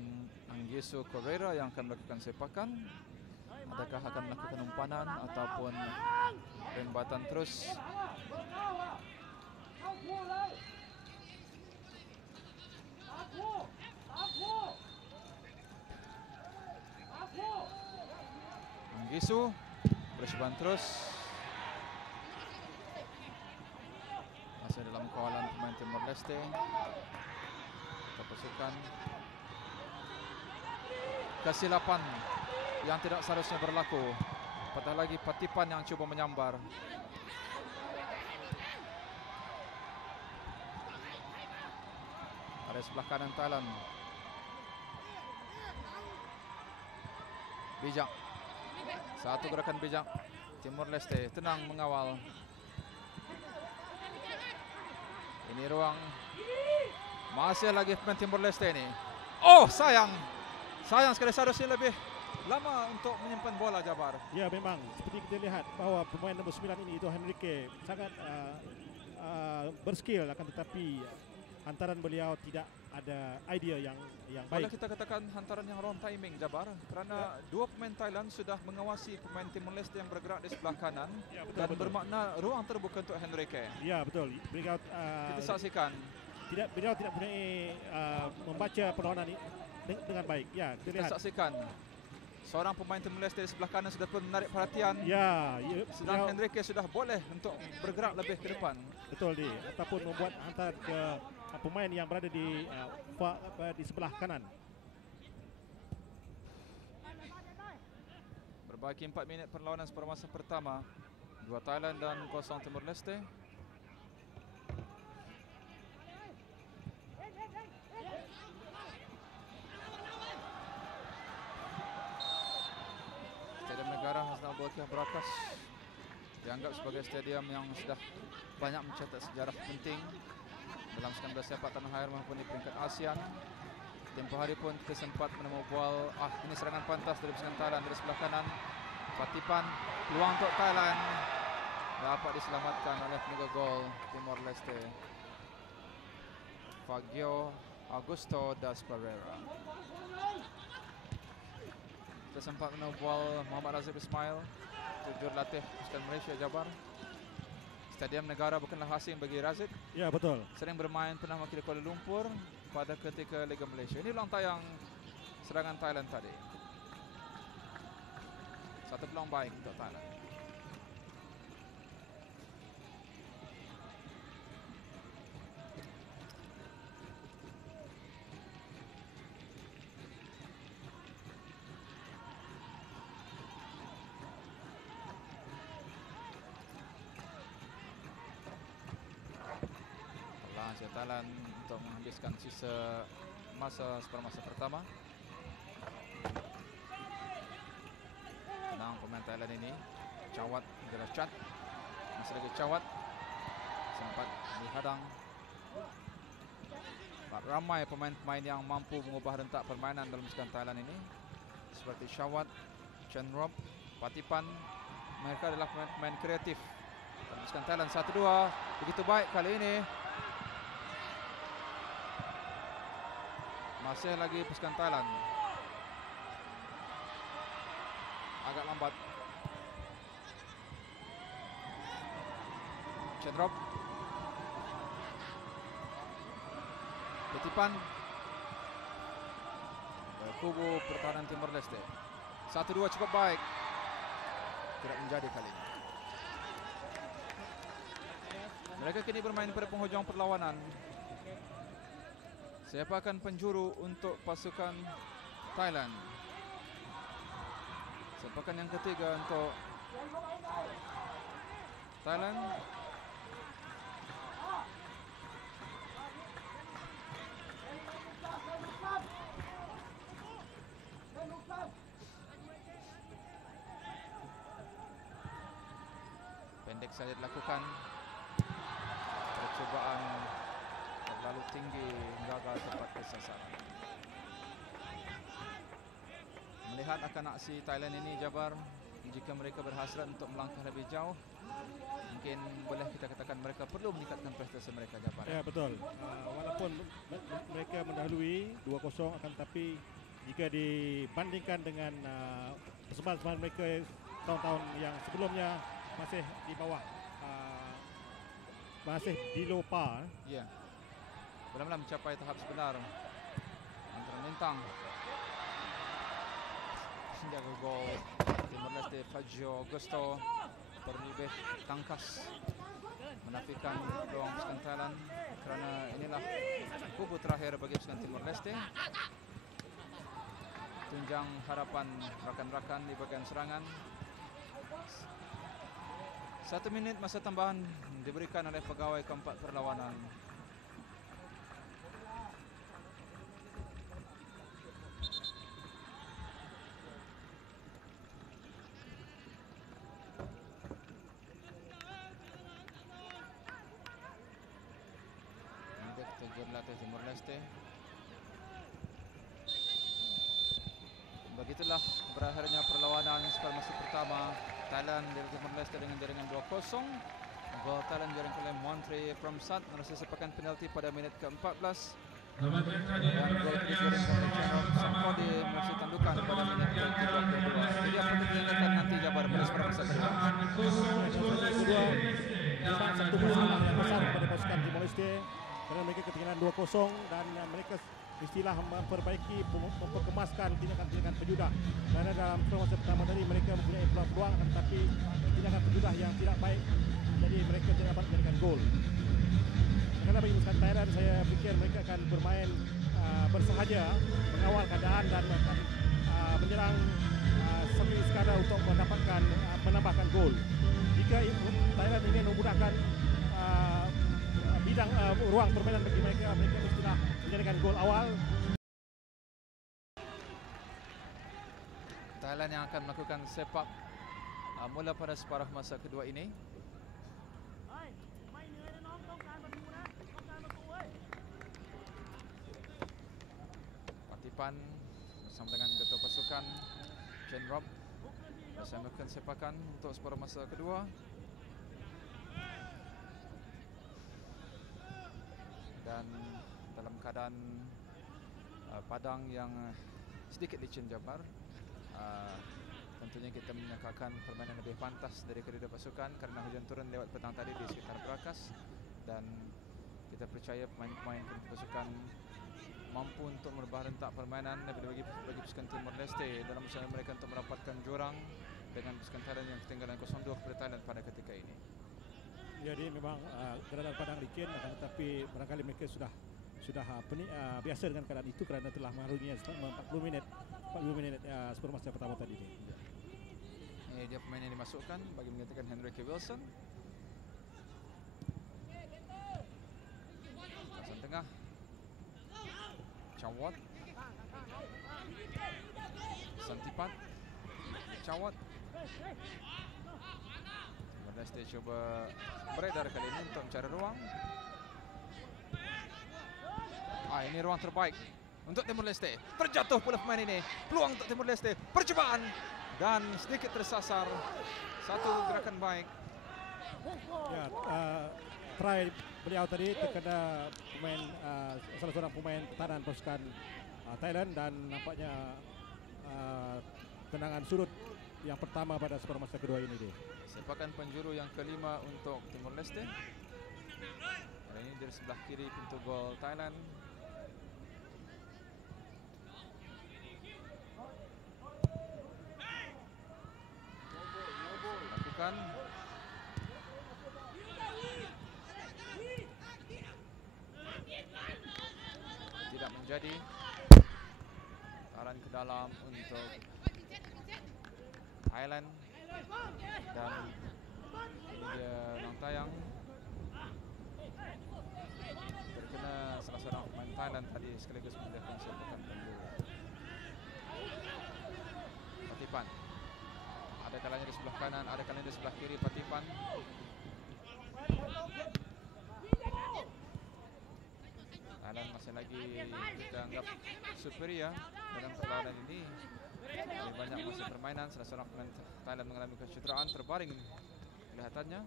Anggeso Correira yang akan melakukan sepakan. Adakah akan melakukan umpanan ataupun rembatan terus? Anggeso berseban terus. Masih dalam kawalan pemain Timor Leste. Pasukan kesilapan yang tidak seharusnya berlaku. Patah lagi Patipan yang cuba menyambar. Ada sebelah kanan Thailand. Bijak. Satu gerakan bijak. Timor Leste tenang mengawal. Ini ruang. Masih lagi pemain Timor Leste ini. Oh sayang. Sayang sekali, seharusnya lebih lama untuk menyimpan bola, Jabar. Ya, memang seperti kita lihat bahawa pemain nombor 9 ini itu Henrique sangat berskill, akan tetapi hantaran beliau tidak ada idea yang Boleh baik. kita katakan hantaran yang wrong timing, Jabar, kerana dua pemain Thailand sudah mengawasi pemain Timor Leste yang bergerak di sebelah kanan, Ya, dan bermakna ruang terbuka untuk Henrique. Ya, betul. Beliau Kita saksikan. beliau tidak punya membaca perlawanan ini dengan baik. Ya, kita Kita lihat. saksikan seorang pemain Timor Leste di sebelah kanan sudah pun menarik perhatian. Ya, Sedang Henrique sudah boleh untuk bergerak lebih ke depan. Betul di, ataupun membuat hantaran ke pemain yang berada di sebelah kanan. Berbagi 4 minit perlawanan sepermasa pertama, 2 Thailand dan 0 Timor Leste. Stadium Negara Hasnal Bolkiah Berakas dianggap sebagai stadium yang sudah banyak mencetak sejarah penting dalam skandal sepak tanah air maupun di peringkat ASEAN. Tempoh hari pun kita sempat menemukan bola. Ini serangan pantas dari pasukan Thailand dari sebelah kanan. Patipan, peluang untuk Thailand dapat diselamatkan oleh penjaga gol Timor Leste, Fagio Augusto das Pereira. Kita sempat menemukan bola Muhammad Razif Ismail, jurulatih pasukan Malaysia, Jabar. Stadium Negara bukanlah asing bagi Razif. Ya, betul. Sering bermain, pernah mewakili Kuala Lumpur pada ketika Liga Malaysia. Ini ulang tayang serangan Thailand tadi. Satu peluang baik untuk Thailand. Thailand untuk menghabiskan sisa masa sepermasa pertama. Menang pemain Thailand ini, Chawat Gerachat. Masih lagi Chawat, sempat dihadang. Ramai pemain-pemain yang mampu mengubah rentak permainan dalam pasukan Thailand ini, seperti Chawat, Chenrop, Patipan. Mereka adalah pemain-pemain kreatif dalam pasukan Thailand. 1-2, begitu baik kali ini. Masih lagi pasukan Thailand. Agak lambat. Chenrop. Petipan. Kubu pertahanan Timor Leste. 1-2 cukup baik. Tidak menjadi kali ini. Mereka kini bermain pada penghujung perlawanan. Siapa akan penjuru untuk pasukan Thailand? Sepakan yang ketiga untuk Thailand. Pendek saja dilakukan. Percubaan terlalu tinggi, gagal tepat ke sasaran. Melihat akan aksi Thailand ini, Jabar, jika mereka berhasrat untuk melangkah lebih jauh, mungkin boleh kita katakan mereka perlu meningkatkan prestasi mereka, Jabar. Ya, betul. Walaupun mereka mendahului 2-0, akan tapi jika dibandingkan dengan persembahan mereka tahun-tahun yang sebelumnya, masih di bawah, masih di low par. Ya, belum mencapai tahap sebenar antara Lintang. Jaga gol Timor Leste, Fagio Augusto berlebih tangkas menafikan peluang pasukan Thailand, kerana inilah kubu terakhir bagi pasukan Timor Leste. Tunjang harapan rakan-rakan di bahagian serangan. 1 minit masa tambahan diberikan oleh pegawai keempat perlawanan. Jurulatih Timor Leste. Begitulah berakhirnya perlawanan formasi pertama Thailand dari Timor Leste dengan jaringan 2-0. Gol Thailand dijaringkan oleh Montre Promsat melalui sepakan penalti pada minit ke-14. Dan gol dijaringkan oleh Channel Sampodi melalui tandukan pada minit ke-32. Jadi apa yang diingatkan nanti Jabar pada formasi kedua? Kedua, memang satu masalah yang besar pada pasukan Timor Leste kerana mereka ketinggalan 2-0 dan mereka istilah memperbaiki, memperkemaskan tindakan-tindakan penjudah. Kerana dalam fase pertama tadi mereka mempunyai peluang tetapi tindakan penjudah yang tidak baik, jadi mereka tidak dapat menjadikan gol. Kerana bagi pasukan Thailand, saya fikir mereka akan bermain bersahaja, mengawal keadaan dan akan menyerang sekadar untuk mendapatkan menambahkan gol. Jika Thailand ingin memudahkan bidang ruang permainan bagi mereka, mereka mestilah menjadikan gol awal. Thailand yang akan melakukan sepak mula pada separuh masa kedua ini. Patipan bersama dengan ketua pasukan Chen Rob bersama melakukan sepakan untuk separuh masa kedua. Dan dalam keadaan padang yang sedikit licin Jabar, tentunya kita menyangkakan permainan lebih pantas dari kedua pasukan kerana hujan turun lewat petang tadi di sekitar Brakas, dan kita percaya pemain-pemain kedua pasukan mampu untuk merubah rentak permainan bagi pasukan Timor Leste dalam usaha mereka untuk mendapatkan jurang dengan pasukan Thailand yang ketinggalan 0-2 kepada Thailand pada ketika ini. Jadi memang keadaan padang licin, tetapi barangkali mereka sudah biasa dengan keadaan itu kerana telah mengarungi 40 minit separuh masa pertama tadi. Ini dia pemain yang dimasukkan bagi menggantikan Henrique Wilson. Kawasan tengah Chawat, Santipat, Chawat. Timor Leste cuba beredar kali ini untuk mencari ruang. Ini ruang terbaik untuk Timor Leste. Terjatuh pula pemain ini. Peluang untuk Timor Leste. Percubaan dan sedikit tersasar. Satu gerakan baik. Ya, try beliau tadi terkena pemain salah seorang pemain pertahanan pasukan Thailand dan nampaknya tendangan sudut yang pertama pada separuh masa kedua ini dia. Sepakan penjuru yang kelima untuk Timor Leste. Kali ini dari sebelah kiri pintu gol Thailand. Lakukan. Tidak menjadi. Taran ke dalam untuk Thailand. Dan ini dia Nong Tayang terkena salah seorang pemain Thailand tadi sekaligus memilihkan sepakan penjuru. Patipan, ada kalanya di sebelah kanan, ada kalanya di sebelah kiri. Patipan Thailand masih lagi kita anggap superior dalam perlawanan ini. Lebih banyak masa permainan, salah seorang pemain Thailand mengalami kecederaan, terbaring kelihatannya.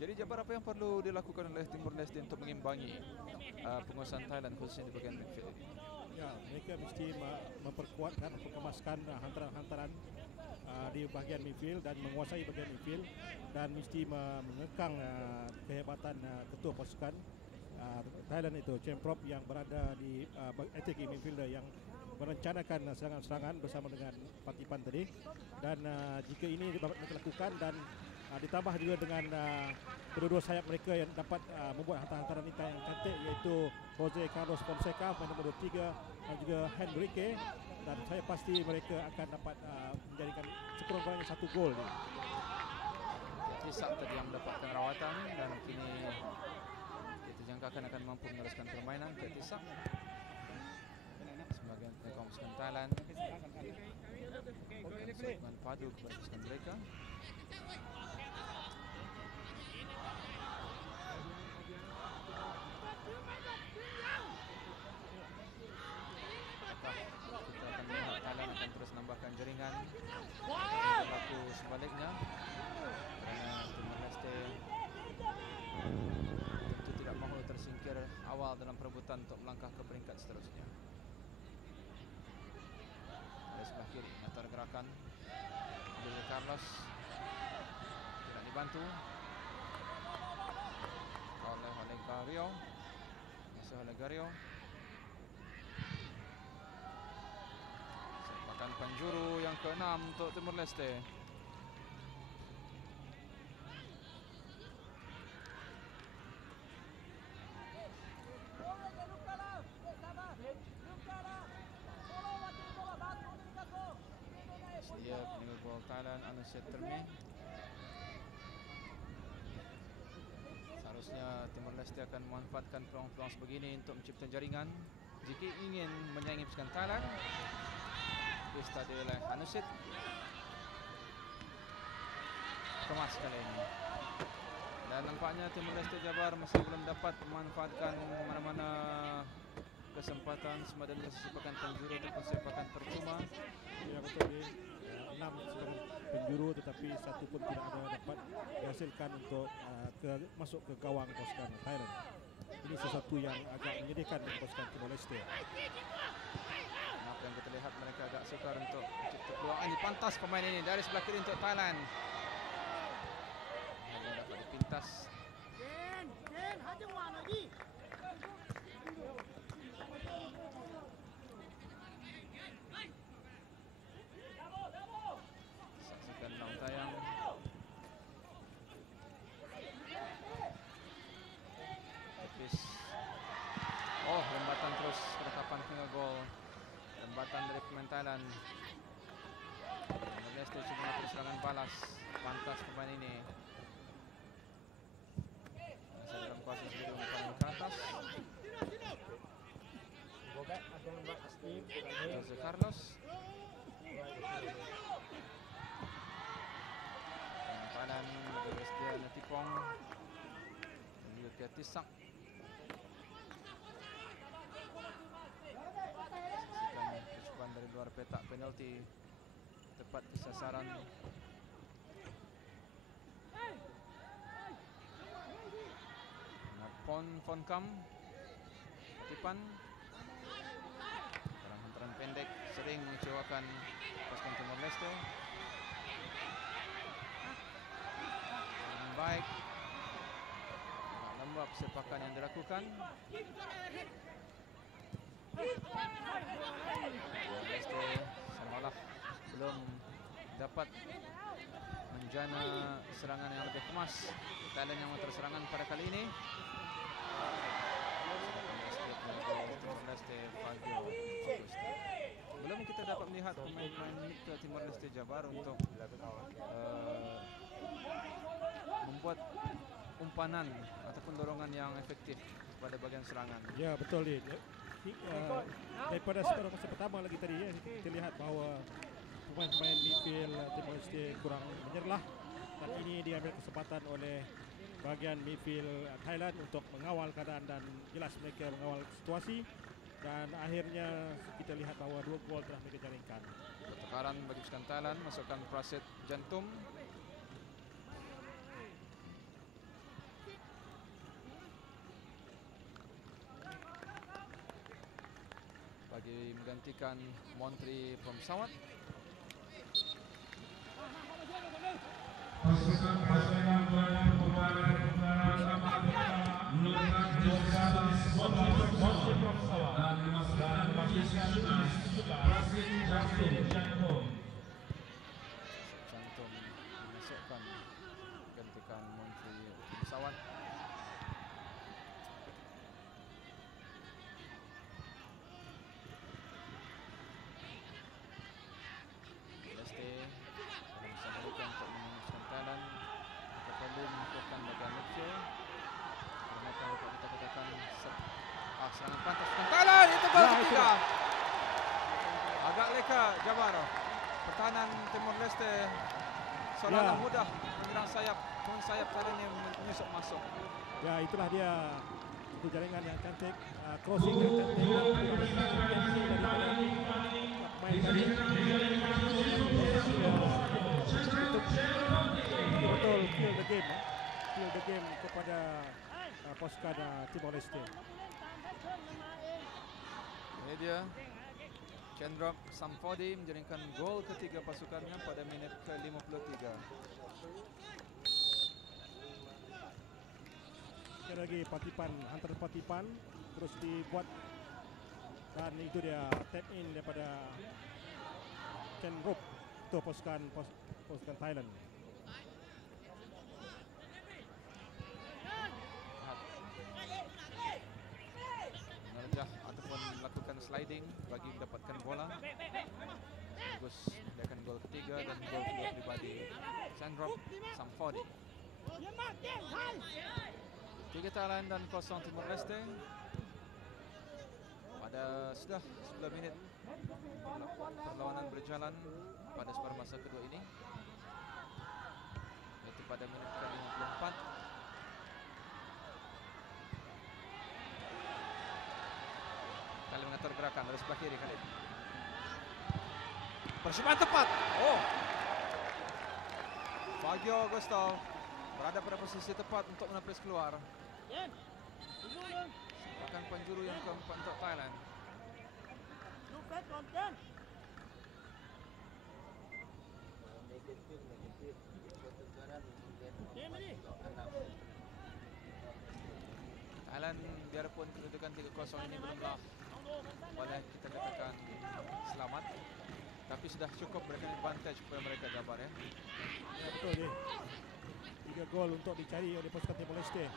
Jadi Jabar, apa yang perlu dilakukan oleh Timor Leste untuk mengimbangi penguasaan Thailand khususnya di bagian midfield ini? Ya, mereka mesti memperkuatkan, memperkemaskan hantaran-hantaran di bahagian midfield dan menguasai bahagian midfield, dan mesti mengekang kehebatan ketua pasukan Thailand itu Chen Prop yang berada di attacking midfielder yang merencanakan serangan-serangan bersama dengan Patipan tadi. Dan jika ini dapat mereka lakukan dan ditambah juga dengan kedua-dua sayap mereka yang dapat membuat hantaran-hantaran yang cantik, iaitu Jose Carlos Fonseca pemain nombor 23 dan juga Henrique, dan saya pasti mereka akan dapat menjadikan sekurang-kurangnya satu gol. Isak tadi yang mendapatkan rawatan dan kini kita jangkakan akan mampu meneruskan permainan ke Isak. Sebagian pemain pasukan Thailand segmen padu kepada pasukan mereka. Kita akan melihat Thailand akan terus menambahkan jaringan kekal dalam perebutan untuk melangkah ke peringkat seterusnya. Dari sebelah kiri, antar gerakan Jose Carlos tidak dibantu oleh Gario. Masih oleh Gario. Sepakan penjuru yang ke-6 untuk Timor Leste. Dia peninggal gol Thailand, Anusyed Termi. Seharusnya Timor Leste akan memanfaatkan peluang-peluang sebegini untuk mencipta jaringan jika ingin menyaingi pasukan Thailand. Bis tadi oleh Anusyed. Kemas kali ini. Dan nampaknya Timor Leste Jabar masih belum dapat memanfaatkan mana-mana kesempatan sama ada sepakan penjuru ataupun sepakan percuma. Ya betul ni. 6 sepakan penjuru tetapi satu pun tidak ada dapat dihasilkan untuk masuk ke gawang pasukan Thailand. Ini sesuatu yang agak menyedihkan untuk pasukan Timor Leste. Apa yang kita lihat, mereka agak sukar untuk mencipta peluang. Ini pantas pemain ini dari sebelah kiri untuk Thailand. Hanya dapat dipintas. Saksikan dalam tayang. Tipis. Oh, lembatan terus penetapan finger goal. Lembatan dari pemain Thailand. Timor Leste cuba melakukan serangan balas. Pantas pemain ini. Masih dalam kuasa sendiri umpan ke atas. Jose Carlos. Kanan bagi dia Netipong. Menuju ke Tisak. Saksikan kecukupan dari luar petak penalti. Tepat kesasaran. Fonkam. Tipan. Hantaran pendek sering mengecewakan pasukan Timor Leste. Baik, agak lembab sepakan yang dilakukan. Timor Leste semalah belum dapat menjana serangan yang lebih kemas. Thailand yang terserangan pada kali ini. Timor Leste Fagio Augusto. Belum kita dapat melihat pemain-pemain ke Timor Leste Jabar untuk membuat umpanan ataupun dorongan yang efektif pada bagian serangan. Ya betul ni. Daripada separuh masa pertama lagi tadi ya, kita lihat bahawa pemain-pemain midfield Timor Leste kurang menyerlah, dan ini diambil kesempatan oleh bahagian midfield Thailand untuk mengawal keadaan dan jelas mereka mengawal situasi, dan akhirnya kita lihat bahawa 2 gol telah mereka jaringkan. Pertukaran bagi pasukan Thailand, masukkan Praset Jantum. Bagi menggantikan Montri Pemsawat. Jantum dimasukkan gantikan Montri Pemsawat. Leste bisa berikan untuk menyusahkan Thailand. Mereka perlu melakukan bagian midfield. Mereka dapat kita katakan serangan pantas untuk Thailand. Itu gol ketiga. Agak leka Jabar. Pertahanan Timor Leste seolah-olah mudah menyerang sayap. Pemain sayap Thailand yang menyusup masuk. Ya itulah dia, itu jaringan yang cantik, crossing yang cantik, betul kill the game kepada pasukan Timor Leste. Ini dia Chandra Samfodi menjaringkan gol ketiga pasukannya pada minit ke-53. Sekali lagi patipan, hantaran patipan terus dibuat, dan itu dia tap in daripada Chen Rup untuk pasukan Thailand. Mengerjah ataupun melakukan sliding bagi mendapatkan bola. Bagus mendakan gol ketiga dan gol kedua pribadi Chandra Samfodi. 3 Thailand dan 0 Timor Leste. Pada sudah 10 minit perlawanan berjalan pada separuh masa kedua ini, yaitu pada minit ke-54. Kali mengatur gerakan dari sebelah kiri kali. Persiapan tepat. Oh, Fagio Gustav berada pada posisi tepat untuk menepis keluar. Sepakan penjuru yang keempat untuk Thailand. Thailand biarpun kedudukan 3-0 ini belumlah boleh kita katakan selamat, tapi sudah cukup berikan advantage kepada mereka, Jabar ya. Ya, betul dia. 3 gol untuk dicari oleh pasukan Timor Leste.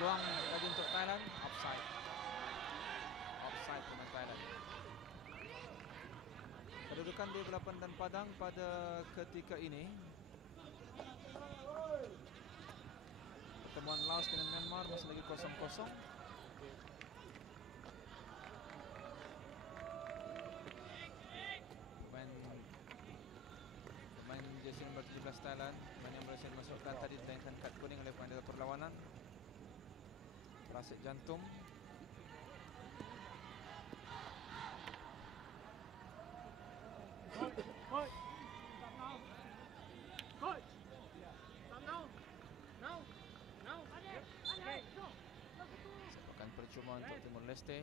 Ruang lagi untuk Thailand, offside. Offside pemain Thailand. Kedudukan di bola dan padang pada ketika ini. Pertemuan Laos dengan Myanmar masih lagi 0-0. Pemain jersey nomor 17 Thailand, pemain yang berhasil masukkan tadi ditayangkan kad kuning oleh panitia perlawanan. Rasik jantung. Sepakan percuma untuk Timor Leste.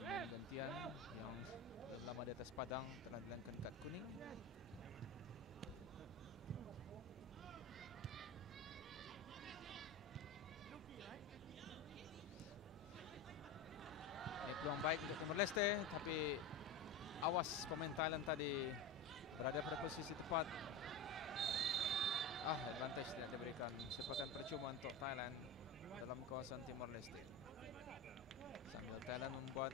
Pemain gantian yang belum lama di atas padang telah dilangkan kad kuning. Ini peluang baik untuk Timor Leste, tapi awas pemain Thailand tadi berada pada posisi tepat. Advantage tidak diberikan. Sepakan percuma untuk Thailand dalam kawasan Timor Leste. Sambil Thailand membuat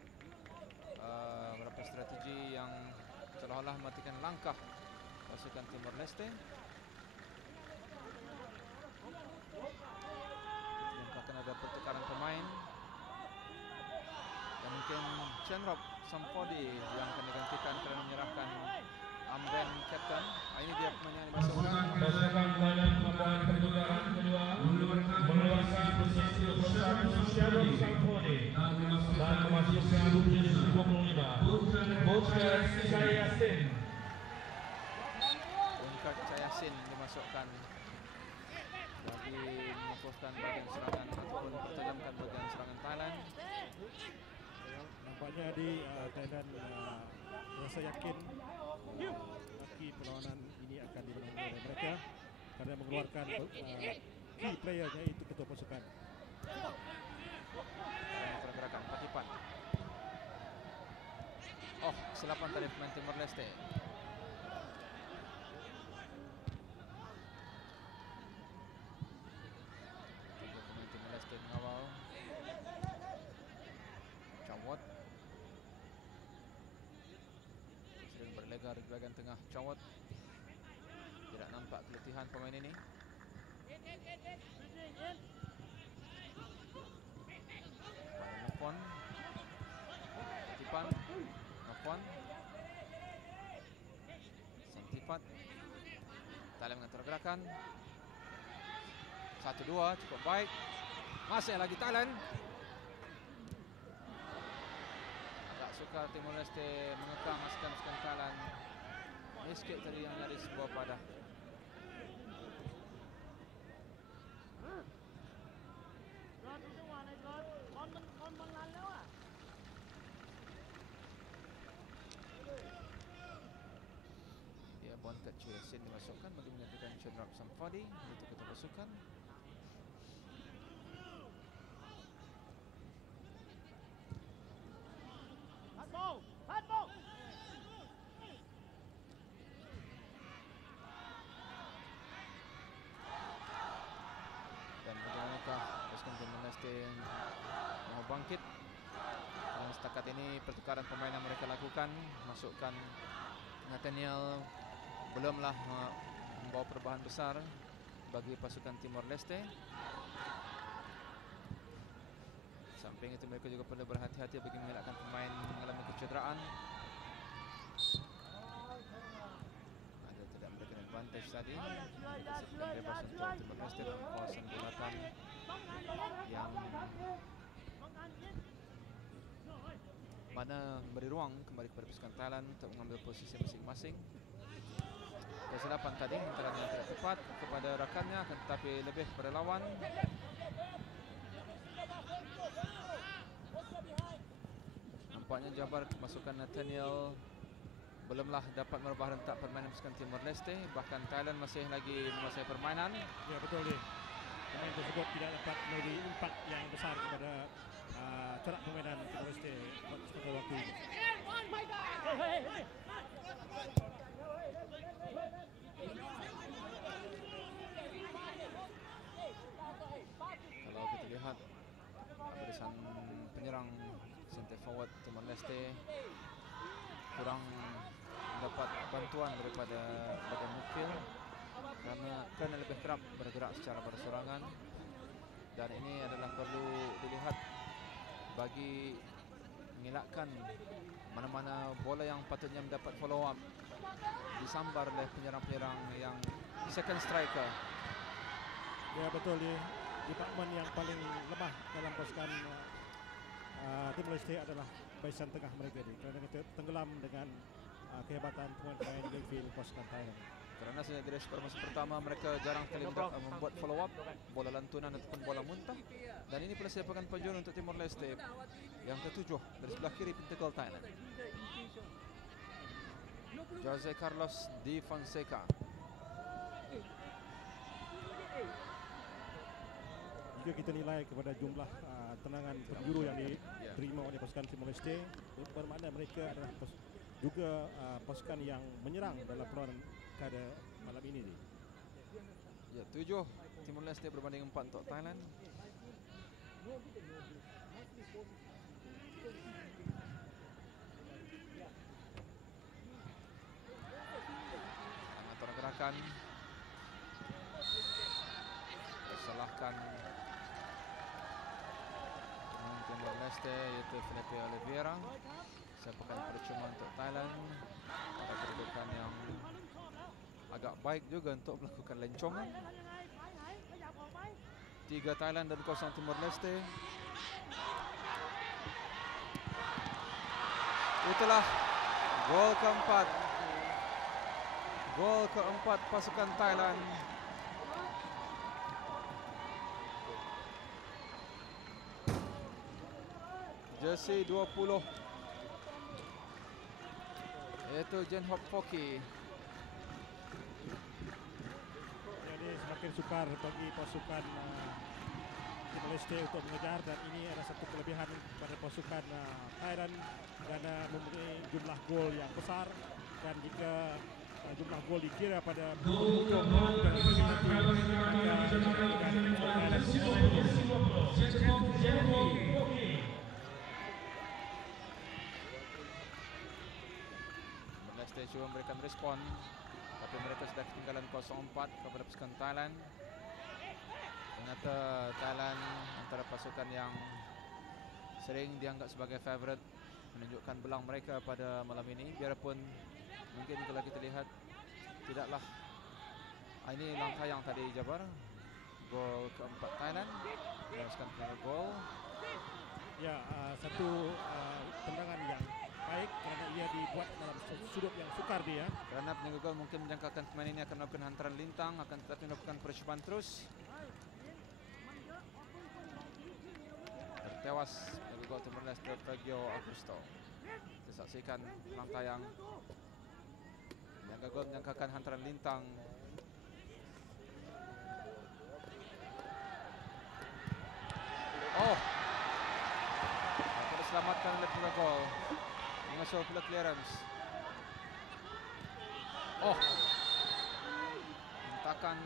beberapa strategi yang seolah-olah mematikan langkah pasukan Timor Leste. Dan akan ada pertukaran pemain. Dan mungkin Chandra Samfodi yang akan digantikan kerana menyerahkan armband kapten. Ini dia pemain yang dimasukkan. Berdasarkan pelayanan pembukaan pertukaran kedua mengeluarkan posisi 21 Chandra Samfodi dan memasukkan posisi 25 Bungkat Cayasin. Bungkat Cayasin dimasukkan bagi memfokuskan bagian serangan ataupun pertajamkan bagian serangan Thailand. Nampaknya di Thailand rasa yakin lagi perlawanan ini akan dimenangkan oleh mereka karena mengeluarkan key playernya itu ketua pasukan. Pergerakan Patipan. Oh, kesilapan tadi pemain Timor Leste. Pemain Timor Leste mengawal. Cawat sering berlegar di bahagian tengah. Cawat tidak nampak keletihan pemain ini. Pada Nopon, Santipan, Nopon, Santipat. Thailand mengatur gerakan. 1-2 cukup baik. Masih lagi Thailand. Agak suka Timor Leste mengekang pasukan Thailand. Escape tadi yang nyaris sebuah padah. Dekat Chu Yassin dimasukkan bagi menggantikan Chandra Samfadi untuk ketua pasukan. Dan bagaimanakah pasukan Timor Leste mau bangkit? Dan setakat ini pertukaran pemain yang mereka lakukan, masukkan Nathaniel belumlah membawa perubahan besar bagi pasukan Timor Leste. Samping itu mereka juga perlu berhati-hati bagi mengelakkan pemain mengalami kecederaan. Ada tidak memberikan advantage tadi. Sedang bebas untuk Timor Leste dalam kawasan bulatan yang mana memberi ruang kembali kepada pasukan Thailand untuk mengambil posisi masing-masing. Kesilapan tadi antara yang tidak tepat kepada rakannya, akan tetapi lebih kepada lawan. Nampaknya Jabar kemasukan Nathaniel belumlah dapat merubah rentak permainan pasukan Timor Leste. Bahkan Thailand masih lagi menguasai permainan. Ya, betul ni. Pemain tersebut tidak dapat memberi impak yang besar kepada corak permainan Timor Leste pada waktu ini. Kalau kita lihat barisan penyerang center forward Timor Leste kurang mendapat bantuan daripada badan midfield kerana lebih kerap bergerak secara berserangan, dan ini adalah perlu dilihat bagi mengelakkan mana-mana bola yang patutnya mendapat follow up disambar oleh penyerang-penyerang yang second striker. Ya, betul ni. Departmen yang paling lemah dalam pasukan Timor Leste adalah barisan tengah mereka ni, kerana kita tenggelam dengan kehebatan pemain-pemain midfield pasukan Thailand. Kerana sejak dari masa pertama mereka jarang sekali membuat follow up bola lantunan ataupun bola muntah, dan ini pula merupakan penjualan untuk Timor Leste yang ke-7 dari sebelah kiri pintu gol Thailand. Jose Carlos Di Fonseca. Jika kita nilai kepada jumlah tendangan penjuru yang diterima oleh pasukan Timor Leste, bermakna mereka adalah juga pasukan yang menyerang dalam perlawanan pada malam ini. Ya, 7 Timor Leste berbanding 4 untuk Thailand. Pengatur gerakan disalahkan pemain Timor Leste iaitu Felipe Oliveira. Sepakan percuma untuk Thailand pada kedudukan yang agak baik juga untuk melakukan lencongan. 3 Thailand dan 0 Timor Leste. Itulah gol keempat. Gol keempat pasukan Thailand. Jersey 20 yaitu Jen Hop Foki. Jadi semakin sukar bagi pasukan Timor Leste untuk mengejar, dan ini adalah satu kelebihan pada pasukan Thailand kerana mempunyai jumlah gol yang besar, dan jika jumlah gol dikira pada Leste cuba memberikan respon, tapi mereka sudah ketinggalan 0-4 kepada pasukan Thailand. Ternyata Thailand antara pasukan yang sering dianggap sebagai favourite menunjukkan belang mereka pada malam ini. Biarpun mungkin kalau kita lihat tidaklah ini langkah yang tadi Jabar. Gol keempat Thailand, meneruskan gol. Ya, satu tendangan yang baik kerana ia dibuat dalam sudut yang sukar dia. Kerana penjaga gol mungkin menjangkakan pemain ini akan melakukan hantaran lintang, akan tetapi melakukan percobaan terus. Tertewas penjaga gol Timor Leste Fagio Augusto. Kita saksikan langkah yang menjaga gagal menyangkakan hantaran lintang. Oh, dapat diselamatkan oleh pula gol. Mengasuh pula clearance. Oh, hentakan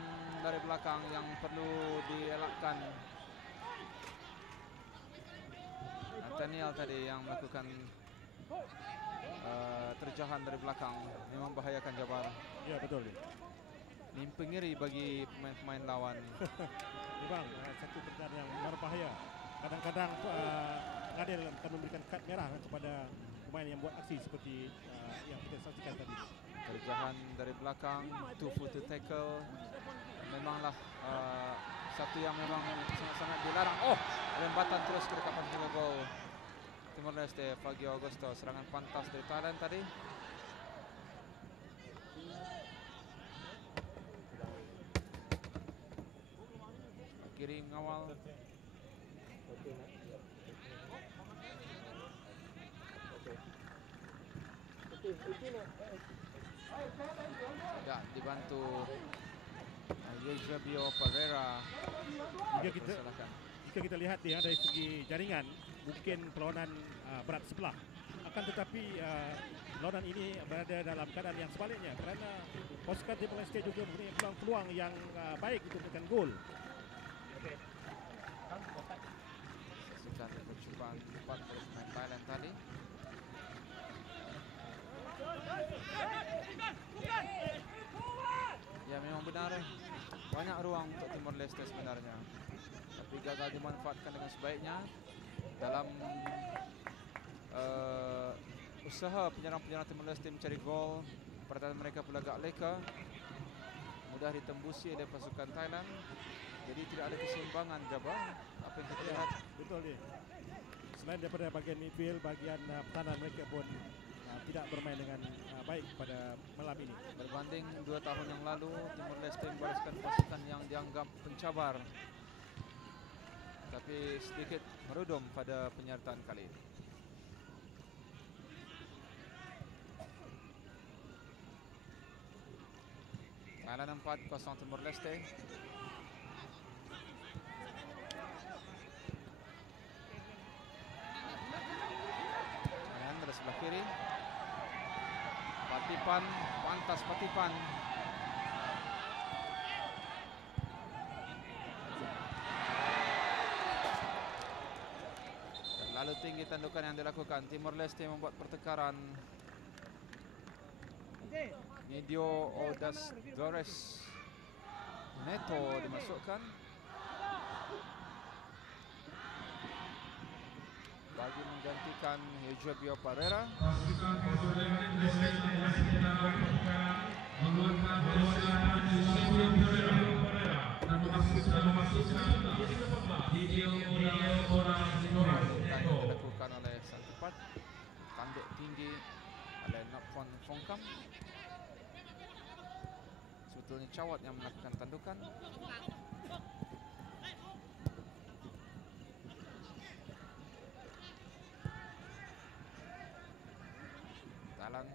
dari belakang yang perlu dielakkan. Nathaniel tadi yang melakukan terjahan dari belakang, memang membahayakan Jabar. Ya, betul. Ini pengiri bagi pemain-pemain lawan. Memang satu pertandingan yang berbahaya. Kadang-kadang pengadil akan memberikan kad merah kepada pemain yang buat aksi seperti yang kita saksikan tadi. Terjahan dari belakang, two-foot tackle. Memanglah satu yang memang sangat-sangat dilarang. Oh, lembatan terus ke dekat papan gol Timor Leste. Fagio Augusto, serangan pantas dari Thailand tadi. Kiri mengawal. Tidak dibantu Eusebio Pereira. Jika kita lihat ya dari segi jaringan, mungkin perlawanan berat sebelah. Akan tetapi perlawanan ini berada dalam keadaan yang sebaliknya kerana pasukan Timor Leste juga mempunyai peluang-peluang yang baik untuk memberikan gol. Saksikan percubaan cepat dari pemain Thailand tadi. Ya, memang benar, banyak ruang untuk Timor Leste sebenarnya, tapi gagal dimanfaatkan dengan sebaiknya dalam usaha penyerang-penyerang Timor Leste mencari gol. Pertahanan mereka pula agak leka, mudah ditembusi oleh pasukan Thailand. Jadi tidak ada keseimbangan Jabar. Apa yang kita lihat. Betul dia. Selain daripada bagian midfield, bagian pertahanan mereka pun tidak bermain dengan baik pada malam ini. Berbanding 2 tahun yang lalu, Timor Leste membalaskan pasukan yang dianggap pencabar, tapi sedikit merudum pada penyertaan kali ini. Thailand 4-0 Timor Leste. Thailand dari sebelah kiri. Patipan, pantas Patipan. Terlalu tinggi tandukan yang dilakukan. Timor Leste membuat pertekaran. Medio Odas Dores Neto dimasukkan bagi menggantikan Eusebio Pereira. Dilakukan oleh Santipat, tanduk tinggi oleh Napon Fongkam. Sebetulnya Cawat yang melakukan tandukan. Thailand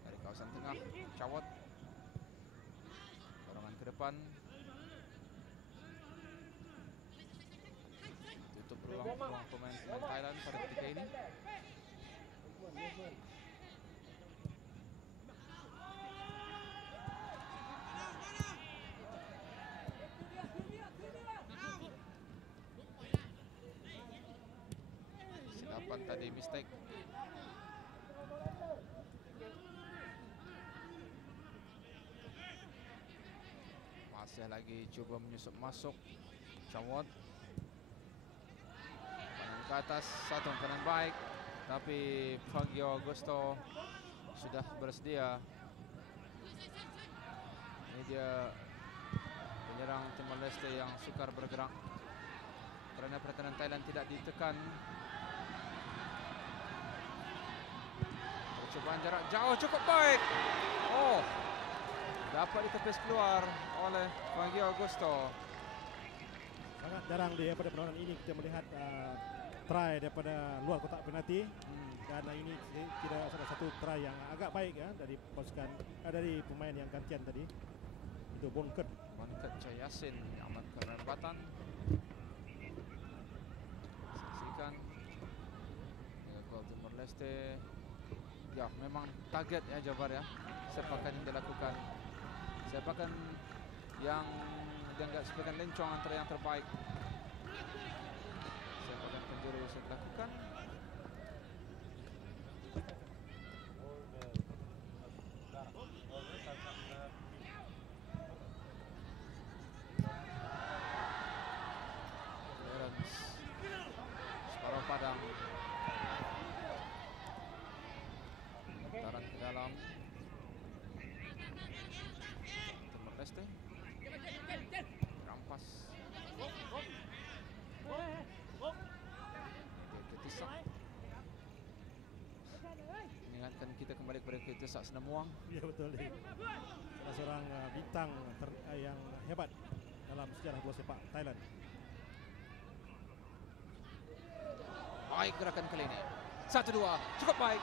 dari kawasan tengah, Cawat dorongan ke depan, tutup peluang pemain Thailand pada ketika ini. Silapan tadi mistake. Masih lagi coba menyusup masuk Cawat. Panen ke atas, satu panen baik, tapi Fagio Augusto sudah bersedia. Ini dia penyerang Timor Leste yang sukar bergerak kerana pertahanan Thailand tidak ditekan. Percobaan jarak jauh cukup baik. Oh, dapat ditepis keluar oleh Fagio Augusto. Sangat jarang daripada perlawanan ini kita melihat try daripada luar kotak penalti. Dan ini kira salah satu try yang agak baik ya dari dari pemain yang gantian tadi. Itu Bonket Jayasin amankan rempatan. Saksikan gol Timor Leste. Ya, memang target ya Jabar ya. Sepakan yang dilakukan. Sepakan yang dianggap sebagai lencong antara yang terbaik. Sepakan penjuru yang dilakukan. Separuh Padang. Taran ke dalam. Timor Leste. Rampas. Ketisak. Mengingatkan kita kembali kepada Ketisak Senamuang. Ya betul. Salah seorang bintang yang hebat dalam sejarah bola sepak Thailand. Baik gerakan kali ini. 1-2 cukup baik.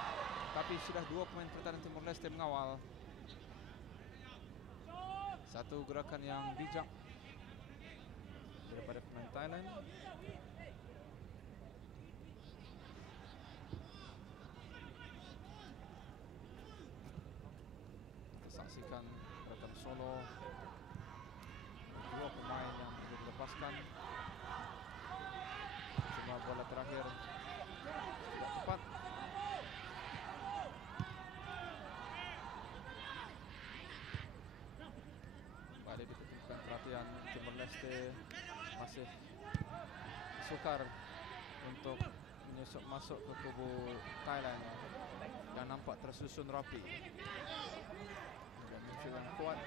Tapi sudah 2 pemain pertahanan Timor Leste mengawal. Satu gerakan yang bijak daripada pemain Thailand. Kita saksikan gerakan solo 2 pemain yang perlu dilepaskan. Cuma bola terakhir tidak tepat. Balik diperlukan perhatian. Timor Leste masih sukar untuk menyusup masuk ke kubu Thailand yang nampak tersusun rapi. Dan muncul yang kuat.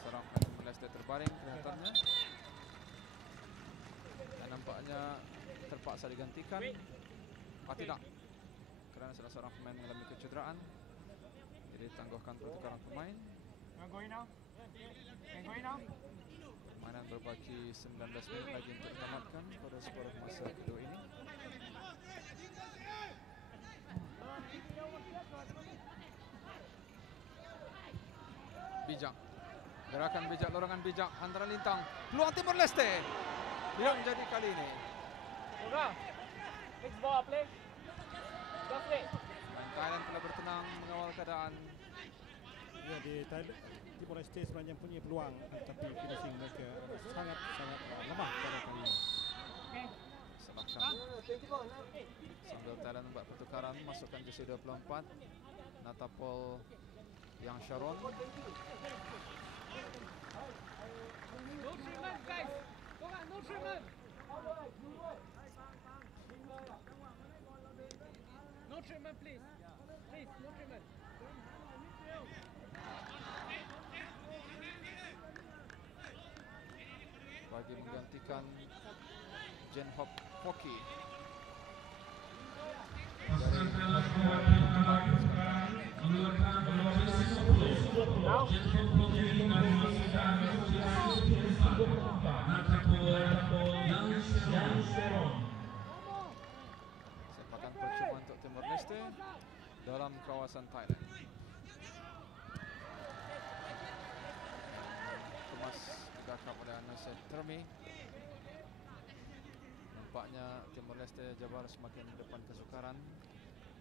Seorang Timor Leste terbaring kelihatannya. Dan nampaknya terpaksa digantikan. Tidak. Kerana salah seorang pemain mengalami kecederaan. Jadi tangguhkan pertukaran pemain. Permainan berbaki 19 minit lagi untuk ditamatkan pada separuh masa kedua ini. Bijak. Gerakan bijak, lorongan bijak antara lintang. Peluang Timor Leste. Yang jadi kali ini. Pemain Thailand telah bertenang mengawal keadaan. Ya, di Timor Leste sebenarnya punya peluang, tapi finishing mereka sangat lemah pada kali ini. Salahkan. Sambil Thailand membuat pertukaran, masukkan jersey 24 Natapol yang Sharon. No treatment, please. Please, no treatment. Bagi menggantikan Jen Hop Hoki. Sepakan percuma untuk Timor Leste dalam kawasan Thailand. Kemas digakap oleh Anasir Termi. Nampaknya Timor Leste Jabar semakin depan kesukaran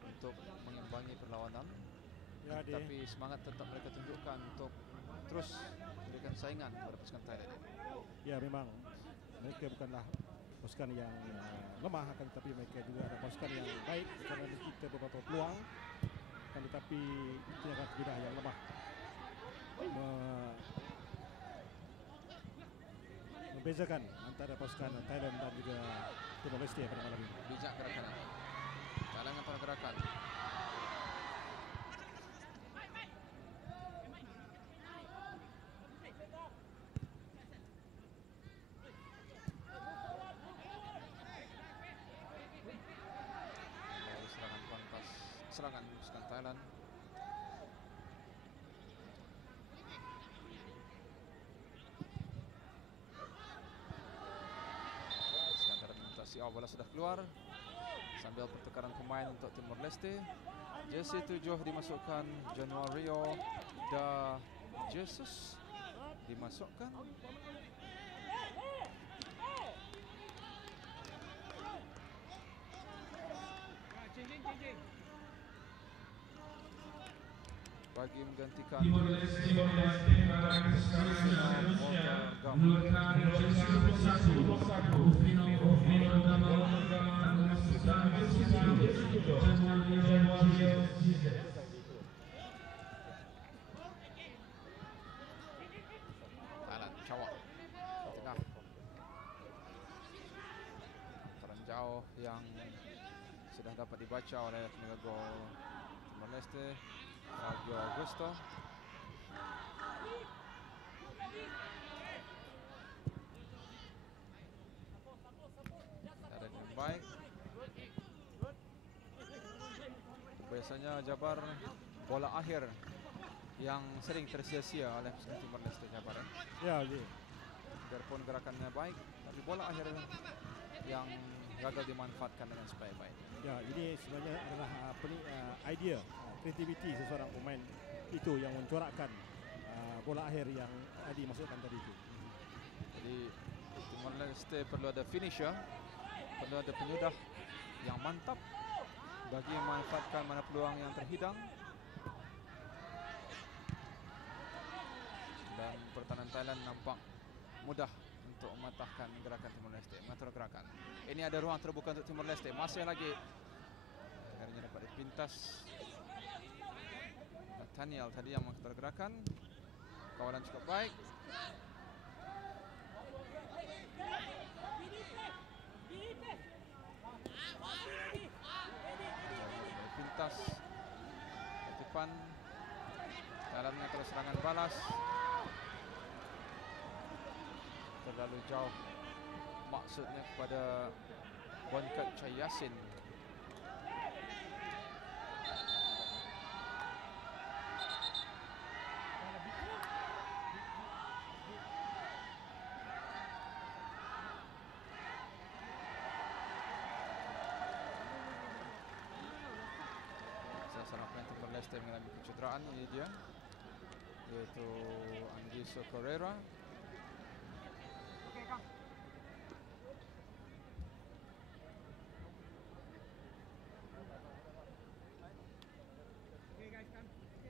untuk mengimbangi perlawanan. Ya, tapi semangat tetap mereka tunjukkan untuk terus memberikan saingan kepada pasukan Thailand. Ya, memang mereka bukanlah pasukan yang lemah, akan tetapi mereka juga ada pasukan yang baik kerana kita beberapa peluang, akan tetapi itu akan tidak yang lemah membezakan antara pasukan Thailand dan juga Timor Leste pada malam ini. Bijak gerakan, jalankan pergerakan. Serangan pasukan Thailand. Posisi awal bola sudah keluar. Sambil pertukaran pemain untuk Timor Leste. Jersey 7 dimasukkan Januario da Jesus dimasukkan. Changing. Bagi menggantikan Timor Leste akan seterusnya mengeluarkan jersey nomor 1 Rufino Gama dan jersey 7 Januario Jesus. Thailand cawak ke tengah. Taran jauh yang sudah dapat dibaca oleh penjaga gol Timor Leste, Fabio Augusto. Ada dengan baik. Biasanya Jabar bola akhir yang sering tersia-sia oleh pasukan Timor Leste, Jabar. Ya, ya. Biarpun gerakannya baik, tapi bola akhir yang gagal dimanfaatkan dengan sebaik-baik. Ya, ini sebenarnya adalah idea, kreativiti seseorang pemain itu yang mencorakkan bola akhir yang dimasukkan tadi itu. Jadi Timor Leste perlu ada finisher, perlu ada penyudah yang mantap bagi memanfaatkan mana peluang yang terhidang. Dan pertahanan Thailand nampak mudah untuk mematahkan gerakan Timor Leste, mengatur gerakan. Ini ada ruang terbuka untuk Timor Leste. Masih lagi akhirnya dapat dipintas Nathaniel tadi yang mengatur gerakan. Kawalan cukup baik. Pintas ketipan. Thailand mengatur serangan balas. Terlalu jauh maksudnya kepada Bonkat Chai Yassin. Seorang pemain Timor Leste mengalami kecederaan, ini dia, yaitu Angiso Correa.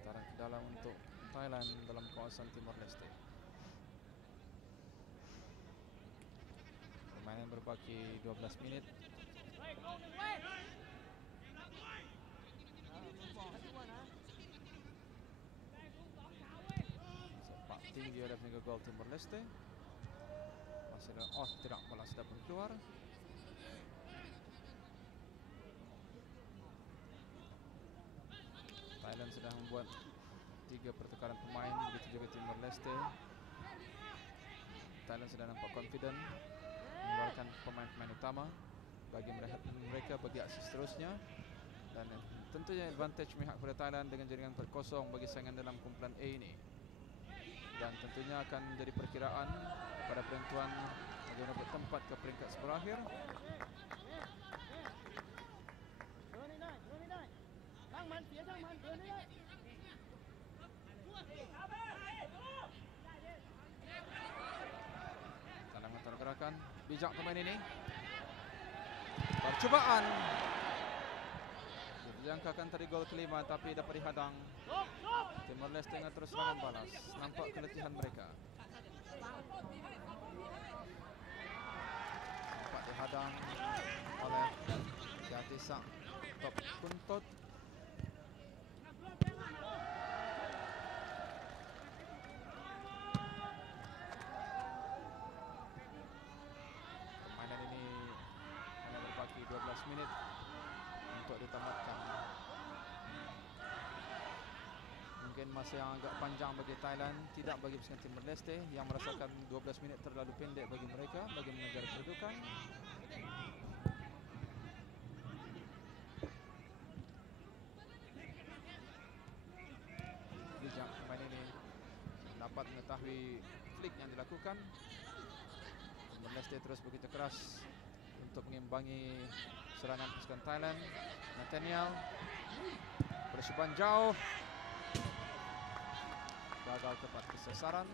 Tarik ke dalam untuk Thailand dalam kawasan Timor Leste. Permainan berbaki 12 minit. Sepak tinggi oleh penjaga gol Timor Leste. Masih ada, oh tidak, bola sudah keluar. Thailand sudah membuat 3 pertukaran pemain, begitu juga Timor Leste. Thailand sudah nampak confident mengeluarkan pemain-pemain utama bagi mereka bagi aksi seterusnya. Dan tentunya advantage memihak kepada Thailand dengan jaringan 4-0 bagi saingan dalam kumpulan A ini. Dan tentunya akan menjadi perkiraan pada penentuan bagaimana bertempat ke peringkat seperakhir. Tandang mengatur gerakan, bijak pemain ini. Percubaan dijangkakan tadi gol kelima tapi dapat dihadang. Timor Leste mengatur serangan balas. Nampak keletihan mereka. Nampak dihadang oleh Jatisak Top Kuntot. Permainan ini hanya berbaki 12 menit untuk ditamatkan. Mungkin masa yang agak panjang bagi Thailand, tidak bagi pasukan Timor Leste yang merasakan 12 minit terlalu pendek bagi mereka bagi mengejar kedudukan. Bijak pemain ini dapat mengetahui flick yang dilakukan. Timor Leste terus begitu keras untuk mengimbangi serangan pasukan Thailand. Nathaniel persiapan jauh, gagal tepat kesasaran.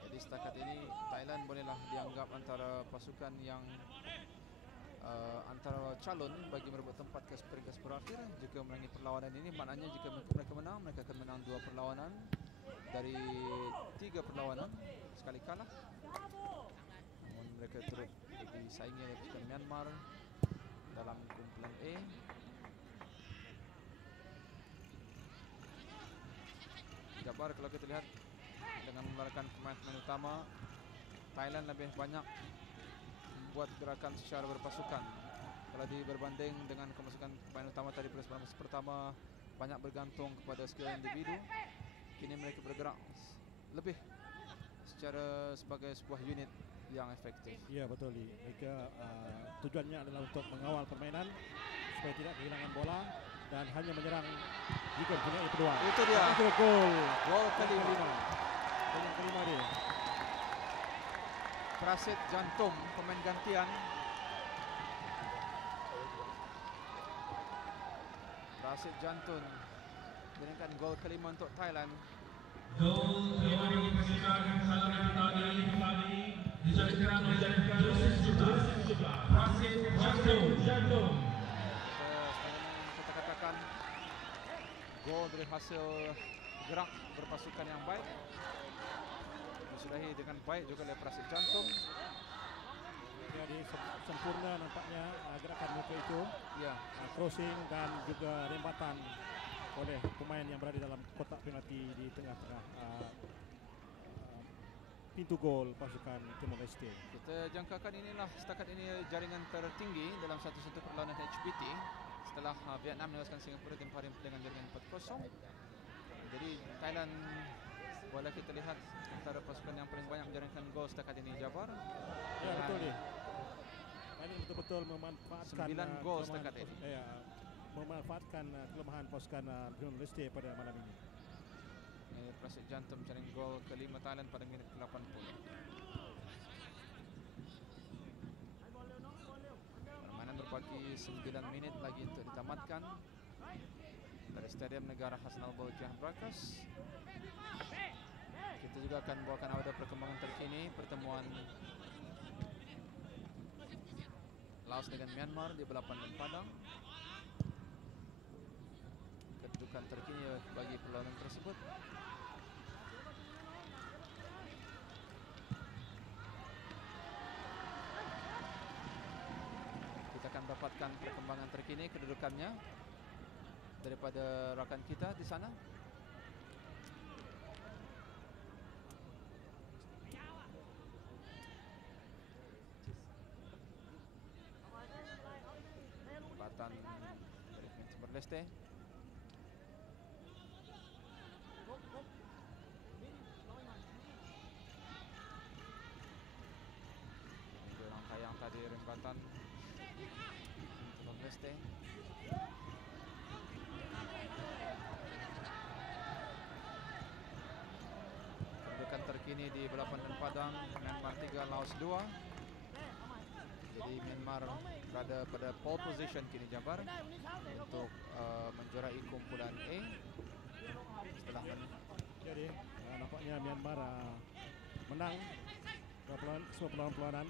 Jadi setakat ini Thailand bolehlah dianggap antara pasukan yang antara calon bagi merebut tempat ke peringkat berakhir. Jika menangi perlawanan ini, maknanya jika mereka menang, mereka akan menang 2 perlawanan dari 3 perlawanan sekali kalah. Namun mereka turut disaingi oleh pasukan Myanmar dalam kumpulan A. Jabar, kalau kita lihat dengan menggunakan pemain utama, Thailand lebih banyak membuat gerakan secara berpasukan. Kalau berbanding dengan kemasukan pemain utama tadi pada masa pertama banyak bergantung kepada skill individu, kini mereka bergerak lebih secara sebagai sebuah unit yang efektif. Ya, betul. Mereka tujuannya adalah untuk mengawal permainan supaya tidak kehilangan bola dan hanya menyerang jika punya peluang. Itu dia. Itu gol. Gol kelima. Gol yang kelima dia. Prasid Jantum, pemain gantian. Prasid Jantun berikan gol kelima untuk Thailand. Gol kelima dipersilakan saudara kita dari kembali dijadikan jersey 17 Prasid Jantum. Kita katakan gol dari hasil gerak berpasukan yang baik, disudahi dengan baik juga oleh Prasid Jantum. Jadi sempurna nampaknya gerakan mereka itu. Ya, Crossing dan juga rembatan oleh pemain yang berada dalam kotak penalti di tengah-tengah pintu gol pasukan Timor Leste. kita jangkakan inilah setakat ini jaringan tertinggi dalam satu perlawanan HPT setelah Vietnam menewaskan Singapura tempoh hari dengan jaringan 4-0. Jadi Thailand boleh kita lihat antara pasukan yang paling banyak menjaringkan gol setakat ini, Jabar. Ya, betul ni. Thailand betul-betul memanfaatkan 9 gol setakat ini. Ya, memanfaatkan kelemahan pasukan Timor Leste pada malam ini. Prasid Jantum menjaring gol kelima Thailand pada minit ke-80. Permainan berbagi 9 minit lagi untuk ditamatkan dari Stadium Negara Hassanal Bolkiah Brakas. Kita juga akan bawakan ada perkembangan terkini pertemuan Laos dengan Myanmar di balapan dan Padang. Kedudukan terkini bagi perlawanan tersebut. Kita akan dapatkan perkembangan terkini kedudukannya daripada rakan kita di sana. Batan dari Timor Leste. Langkah yang tadi rembatan Timor Leste. Kedudukan terkini di balapan dan Padang, Myanmar 3, Laos 2. Jadi Myanmar berada pada pole position kini, Jabar, untuk menjuarai kumpulan A setelah Jadi nampaknya Myanmar menang semua perlawanan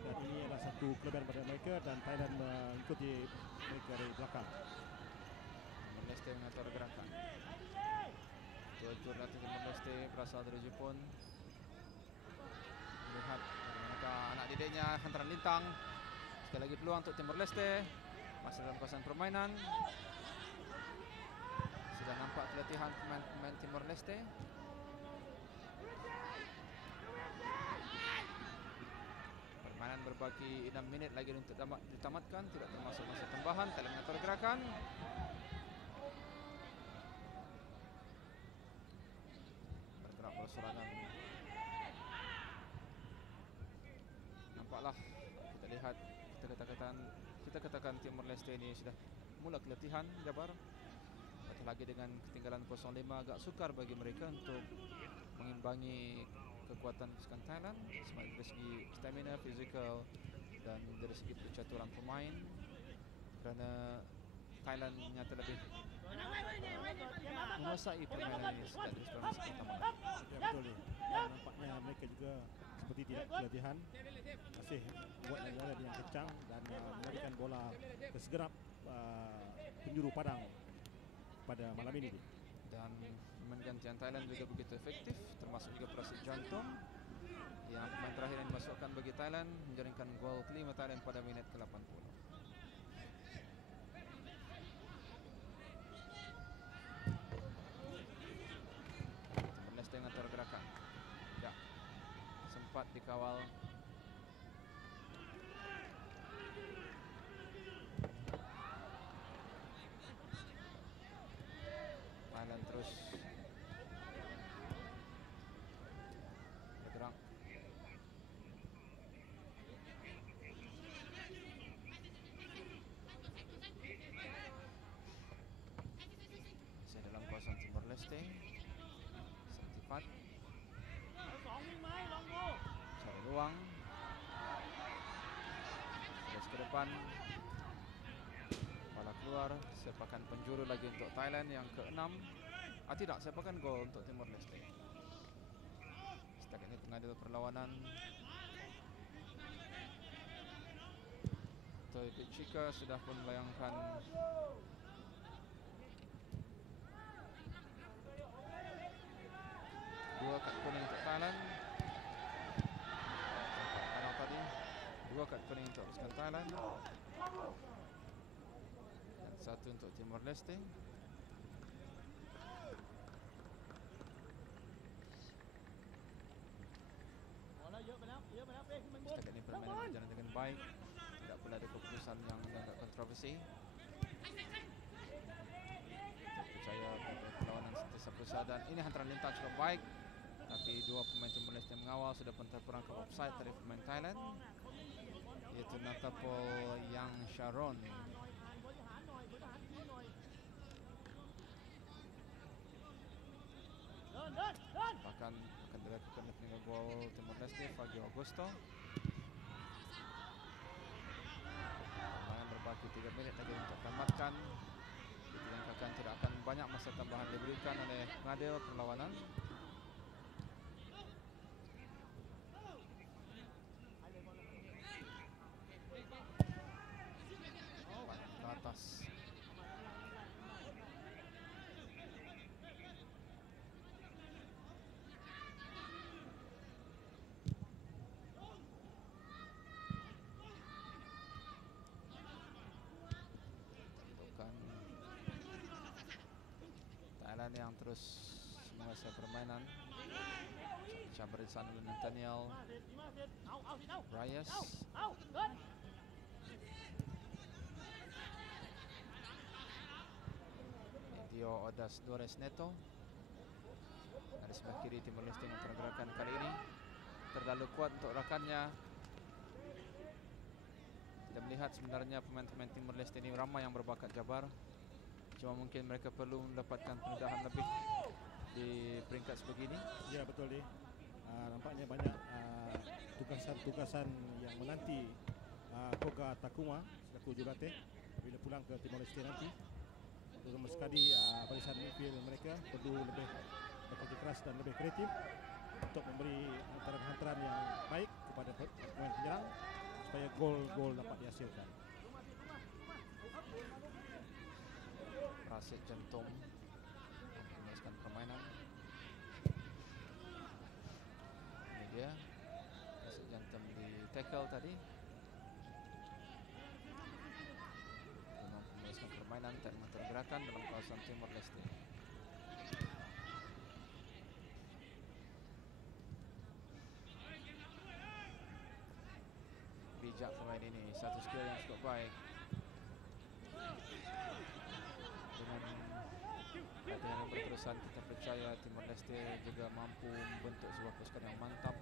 dan ini adalah satu kelebihan pada mereka dan Thailand mengikuti mereka dari belakang. Timor Leste mengatur gerakan. Tujuh latih Timor Leste berasal dari Jepun. Lihat bagaimanakah anak didiknya hantaran lintang. Sekali lagi peluang untuk Timor Leste. Masih dalam kawasan permainan. Sudah nampak pelatihan pemain Timor Leste. Permainan berbagi 6 minit lagi untuk ditamatkan, tidak termasuk masa tambahan. Thailand mengatur gerakan. Bergerak berserangan. Nampaklah kita lihat kita katakan Timor Leste ini sudah mula keletihan, Jabar. Apatah lagi dengan ketinggalan 0-5 agak sukar bagi mereka untuk mengimbangi kekuatan pasukan Thailand, dari segi stamina, fizikal, dan dari segi percaturan pemain. Kerana Thailand nyata lebih menguasai permainan ini sejak dari masa pertama. Ya betul ni. Dan nampaknya mereka juga seperti tidak keletihan, masih buat negara yang kencang dan memberikan bola ke segenap penjuru padang pada malam ini. Dan pemain gantian Thailand juga begitu efektif, termasuk juga Prasid Jantom yang pemain terakhir yang dimasukkan bagi Thailand menjaringkan gol kelima Thailand pada minit ke-80. Timor Leste dengan tergerakan. Ya, sempat dikawal. Thailand terus bergerak. Masih dalam kawasan Timor Leste. Santipat cari ruang, terus ke depan, bola keluar. Sepakan penjuru lagi untuk Thailand yang ke-6. Tidak, sepakan gol untuk Timor Leste. Setakat ini pengadil perlawanan Toy Pichika sudah pun melayangkan dua kad kuning untuk Thailand. Panel tadi, dua kad kuning untuk pasukan Thailand dan satu untuk Timor Leste. Setakat ini permainan berjalan dengan baik, tidak pula ada keputusan yang dianggap kontroversi. Percaya pada perlawanan sentiasa berusaha dan ini hantaran lintas cukup baik, tapi dua pemain Timor Leste mengawal sudah pun terperangkap offside dari pemain Thailand, iaitu Natapol Yang Sharon. Bahkan akan dilakukan peninggalan gol Timor Leste, Fagio Augusto. Permainan berbaki 3 minit lagi untuk tamatkan. Dijangkakan tidak akan banyak masa tambahan diberikan oleh pengadil perlawanan. Ke atas. Thailand yang terus menguasai permainan. Campur di sana oleh Nathaniel Reyes. Dio Odas Dores Neto. Dari sebelah kiri Timor Leste yang tergerakan kali ini terlalu kuat untuk rakannya. Kita melihat sebenarnya pemain-pemain Timor Leste ini ramai yang berbakat jabar. Cuma mungkin mereka perlu mendapatkan pendedahan lebih di peringkat sebegini. Ya betul ni. Nampaknya banyak tugasan-tugasan yang menanti Koga Takuma selaku jurulatih bila pulang ke Timor Leste nanti. Terutama sekali barisan midfield mereka perlu lebih bekerja keras dan lebih kreatif untuk memberi hantaran-hantaran yang baik kepada pemain penyerang supaya gol-gol dapat dihasilkan. Prasid Jantom meneruskan permainan. Ini dia Prasid Jantom di tackle tadi. Meneruskan permainan tak tergerakan dalam kawasan Timor Leste. Bijak pemain ini, satu skill yang cukup baik. Dengan latihan yang berterusan, kita percaya Timor Leste juga mampu membentuk sebuah pasukan yang mantap.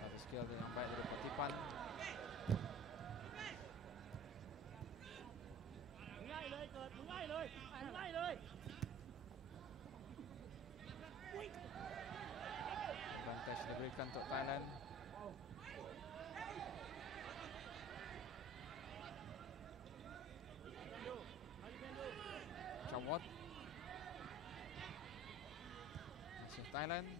Satu skill yang baik dari Patipan. diberikan untuk Thailand. Chawat. Masih Thailand.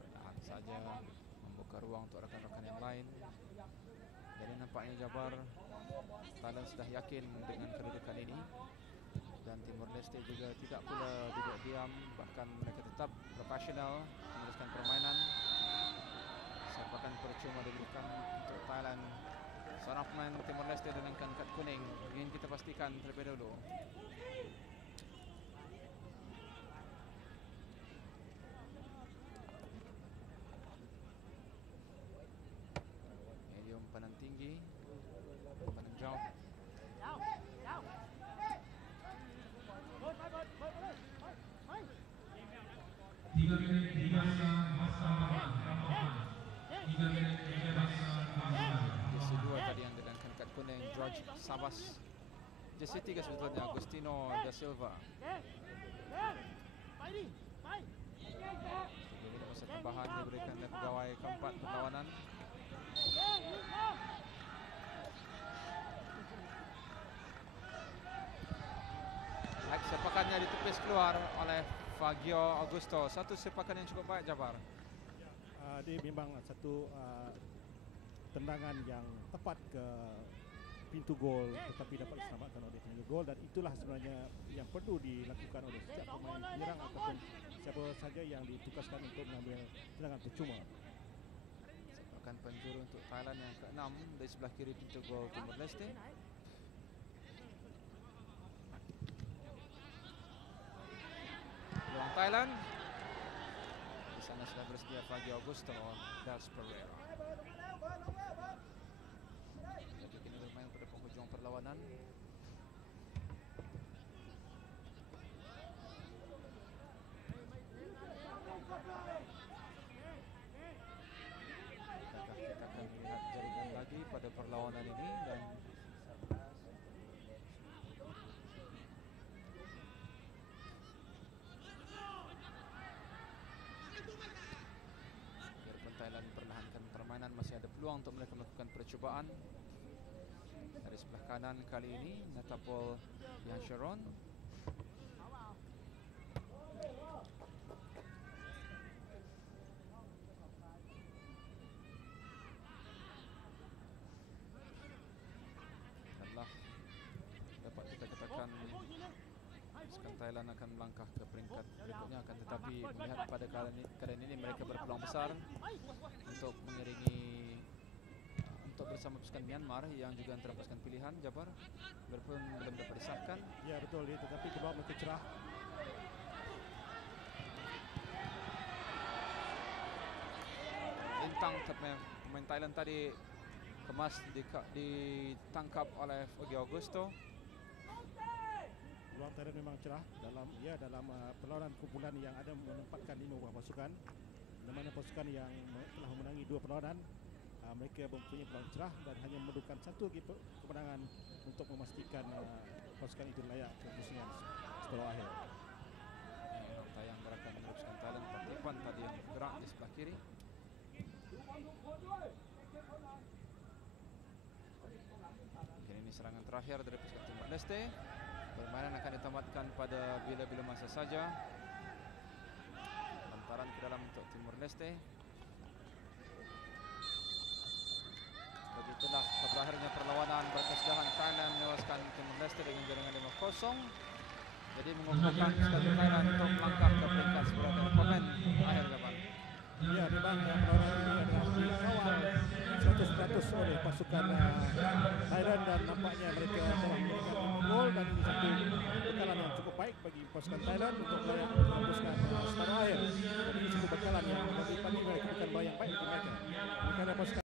Perlahan saja membuka ruang untuk rekan-rekan yang lain. Jadi nampaknya Jabar Thailand sudah yakin dengan kedudukan ini, dan Timor Leste juga tidak pula duduk diam, bahkan mereka tetap profesional meneruskan permainan. Sepakan percuma diberikan untuk Thailand. Seorang pemain Timor Leste dengan kad kuning ingin kita pastikan terlebih dahulu. Medium panan tinggi, panan jauh. Tiga menit masa tambahan. 3 menit masa tambahan. Jersey 2 tadi yang dengan kad kuning, George Sabas. Jersey 3 sebetulnya Agustino da Silva. Ini masa tambahan diberikan oleh pegawai keempat perlawanan. Baik, sepakannya ditepis keluar oleh Fagio Augusto. Satu sepakan yang cukup baik, Jabar. Dia memang satu tendangan yang tepat ke pintu gol, tetapi dapat diselamatkan oleh penjaga gol, dan itulah sebenarnya yang perlu dilakukan oleh setiap pemain penyerang ataupun siapa saja yang ditugaskan untuk mengambil tendangan percuma. Sepakan penjuru untuk Thailand yang ke-6 dari sebelah kiri pintu gol Timor Leste. Peluang Thailand. Di sana sudah bersedia Fagio Augusto, Das Pereira. Jadi kini bermain pada penghujung perlawanan. Adakah kita akan melihat jaringan lagi pada perlawanan ini, dan biarpun Thailand perlahankan permainan, masih ada peluang untuk mereka melakukan percubaan. Dari sebelah kanan kali ini Natapol Yan Sharon. Adalah dapat kita katakan pasukan Thailand akan melangkah ke peringkat berikutnya, akan tetapi melihat pada keadaan ini mereka berpeluang besar untuk mengiringi untuk bersama pasukan Myanmar yang juga antara pasukan pilihan, Jabar, walaupun belum dapat disahkan. Ya betul, tetapi peluang mereka cerah. Lintang pemain Thailand tadi kemas ditangkap oleh Fagio Augusto. Peluang Thailand memang cerah dalam perlawanan kumpulan yang ada menempatkan 5 buah pasukan, di mana pasukan yang telah memenangi 2 perlawanan, mereka mempunyai peluang cerah dan hanya memerlukan 1 lagi kemenangan untuk memastikan pasukan itu layak ke pusingan separuh akhir. Tayang berakan meneruskan Thailand. Patipan tadi yang bergerak di sebelah kiri. Kini ini serangan terakhir dari pasukan Timor Leste. Permainan akan ditamatkan pada bila-bila masa saja. Lantaran ke dalam untuk Timor Leste. Begitulah berakhirnya perlawanan, berkesudahan Thailand menewaskan Timor Leste dengan jaringan 5-0. Jadi mengukuhkan pasukan Thailand untuk melangkah ke peringkat sebelah komen akhir kapan. Ya, memang perlawanan ini adalah dikawal 100% oleh pasukan Thailand, dan nampaknya mereka telah meninggalkan gol, dan ini satu bekalan yang cukup baik bagi pasukan Thailand untuk layak meneruskan separuh akhir. Dan ini satu bekalan yang bagi mereka bukan yang baik untuk mereka. Kerana pasukan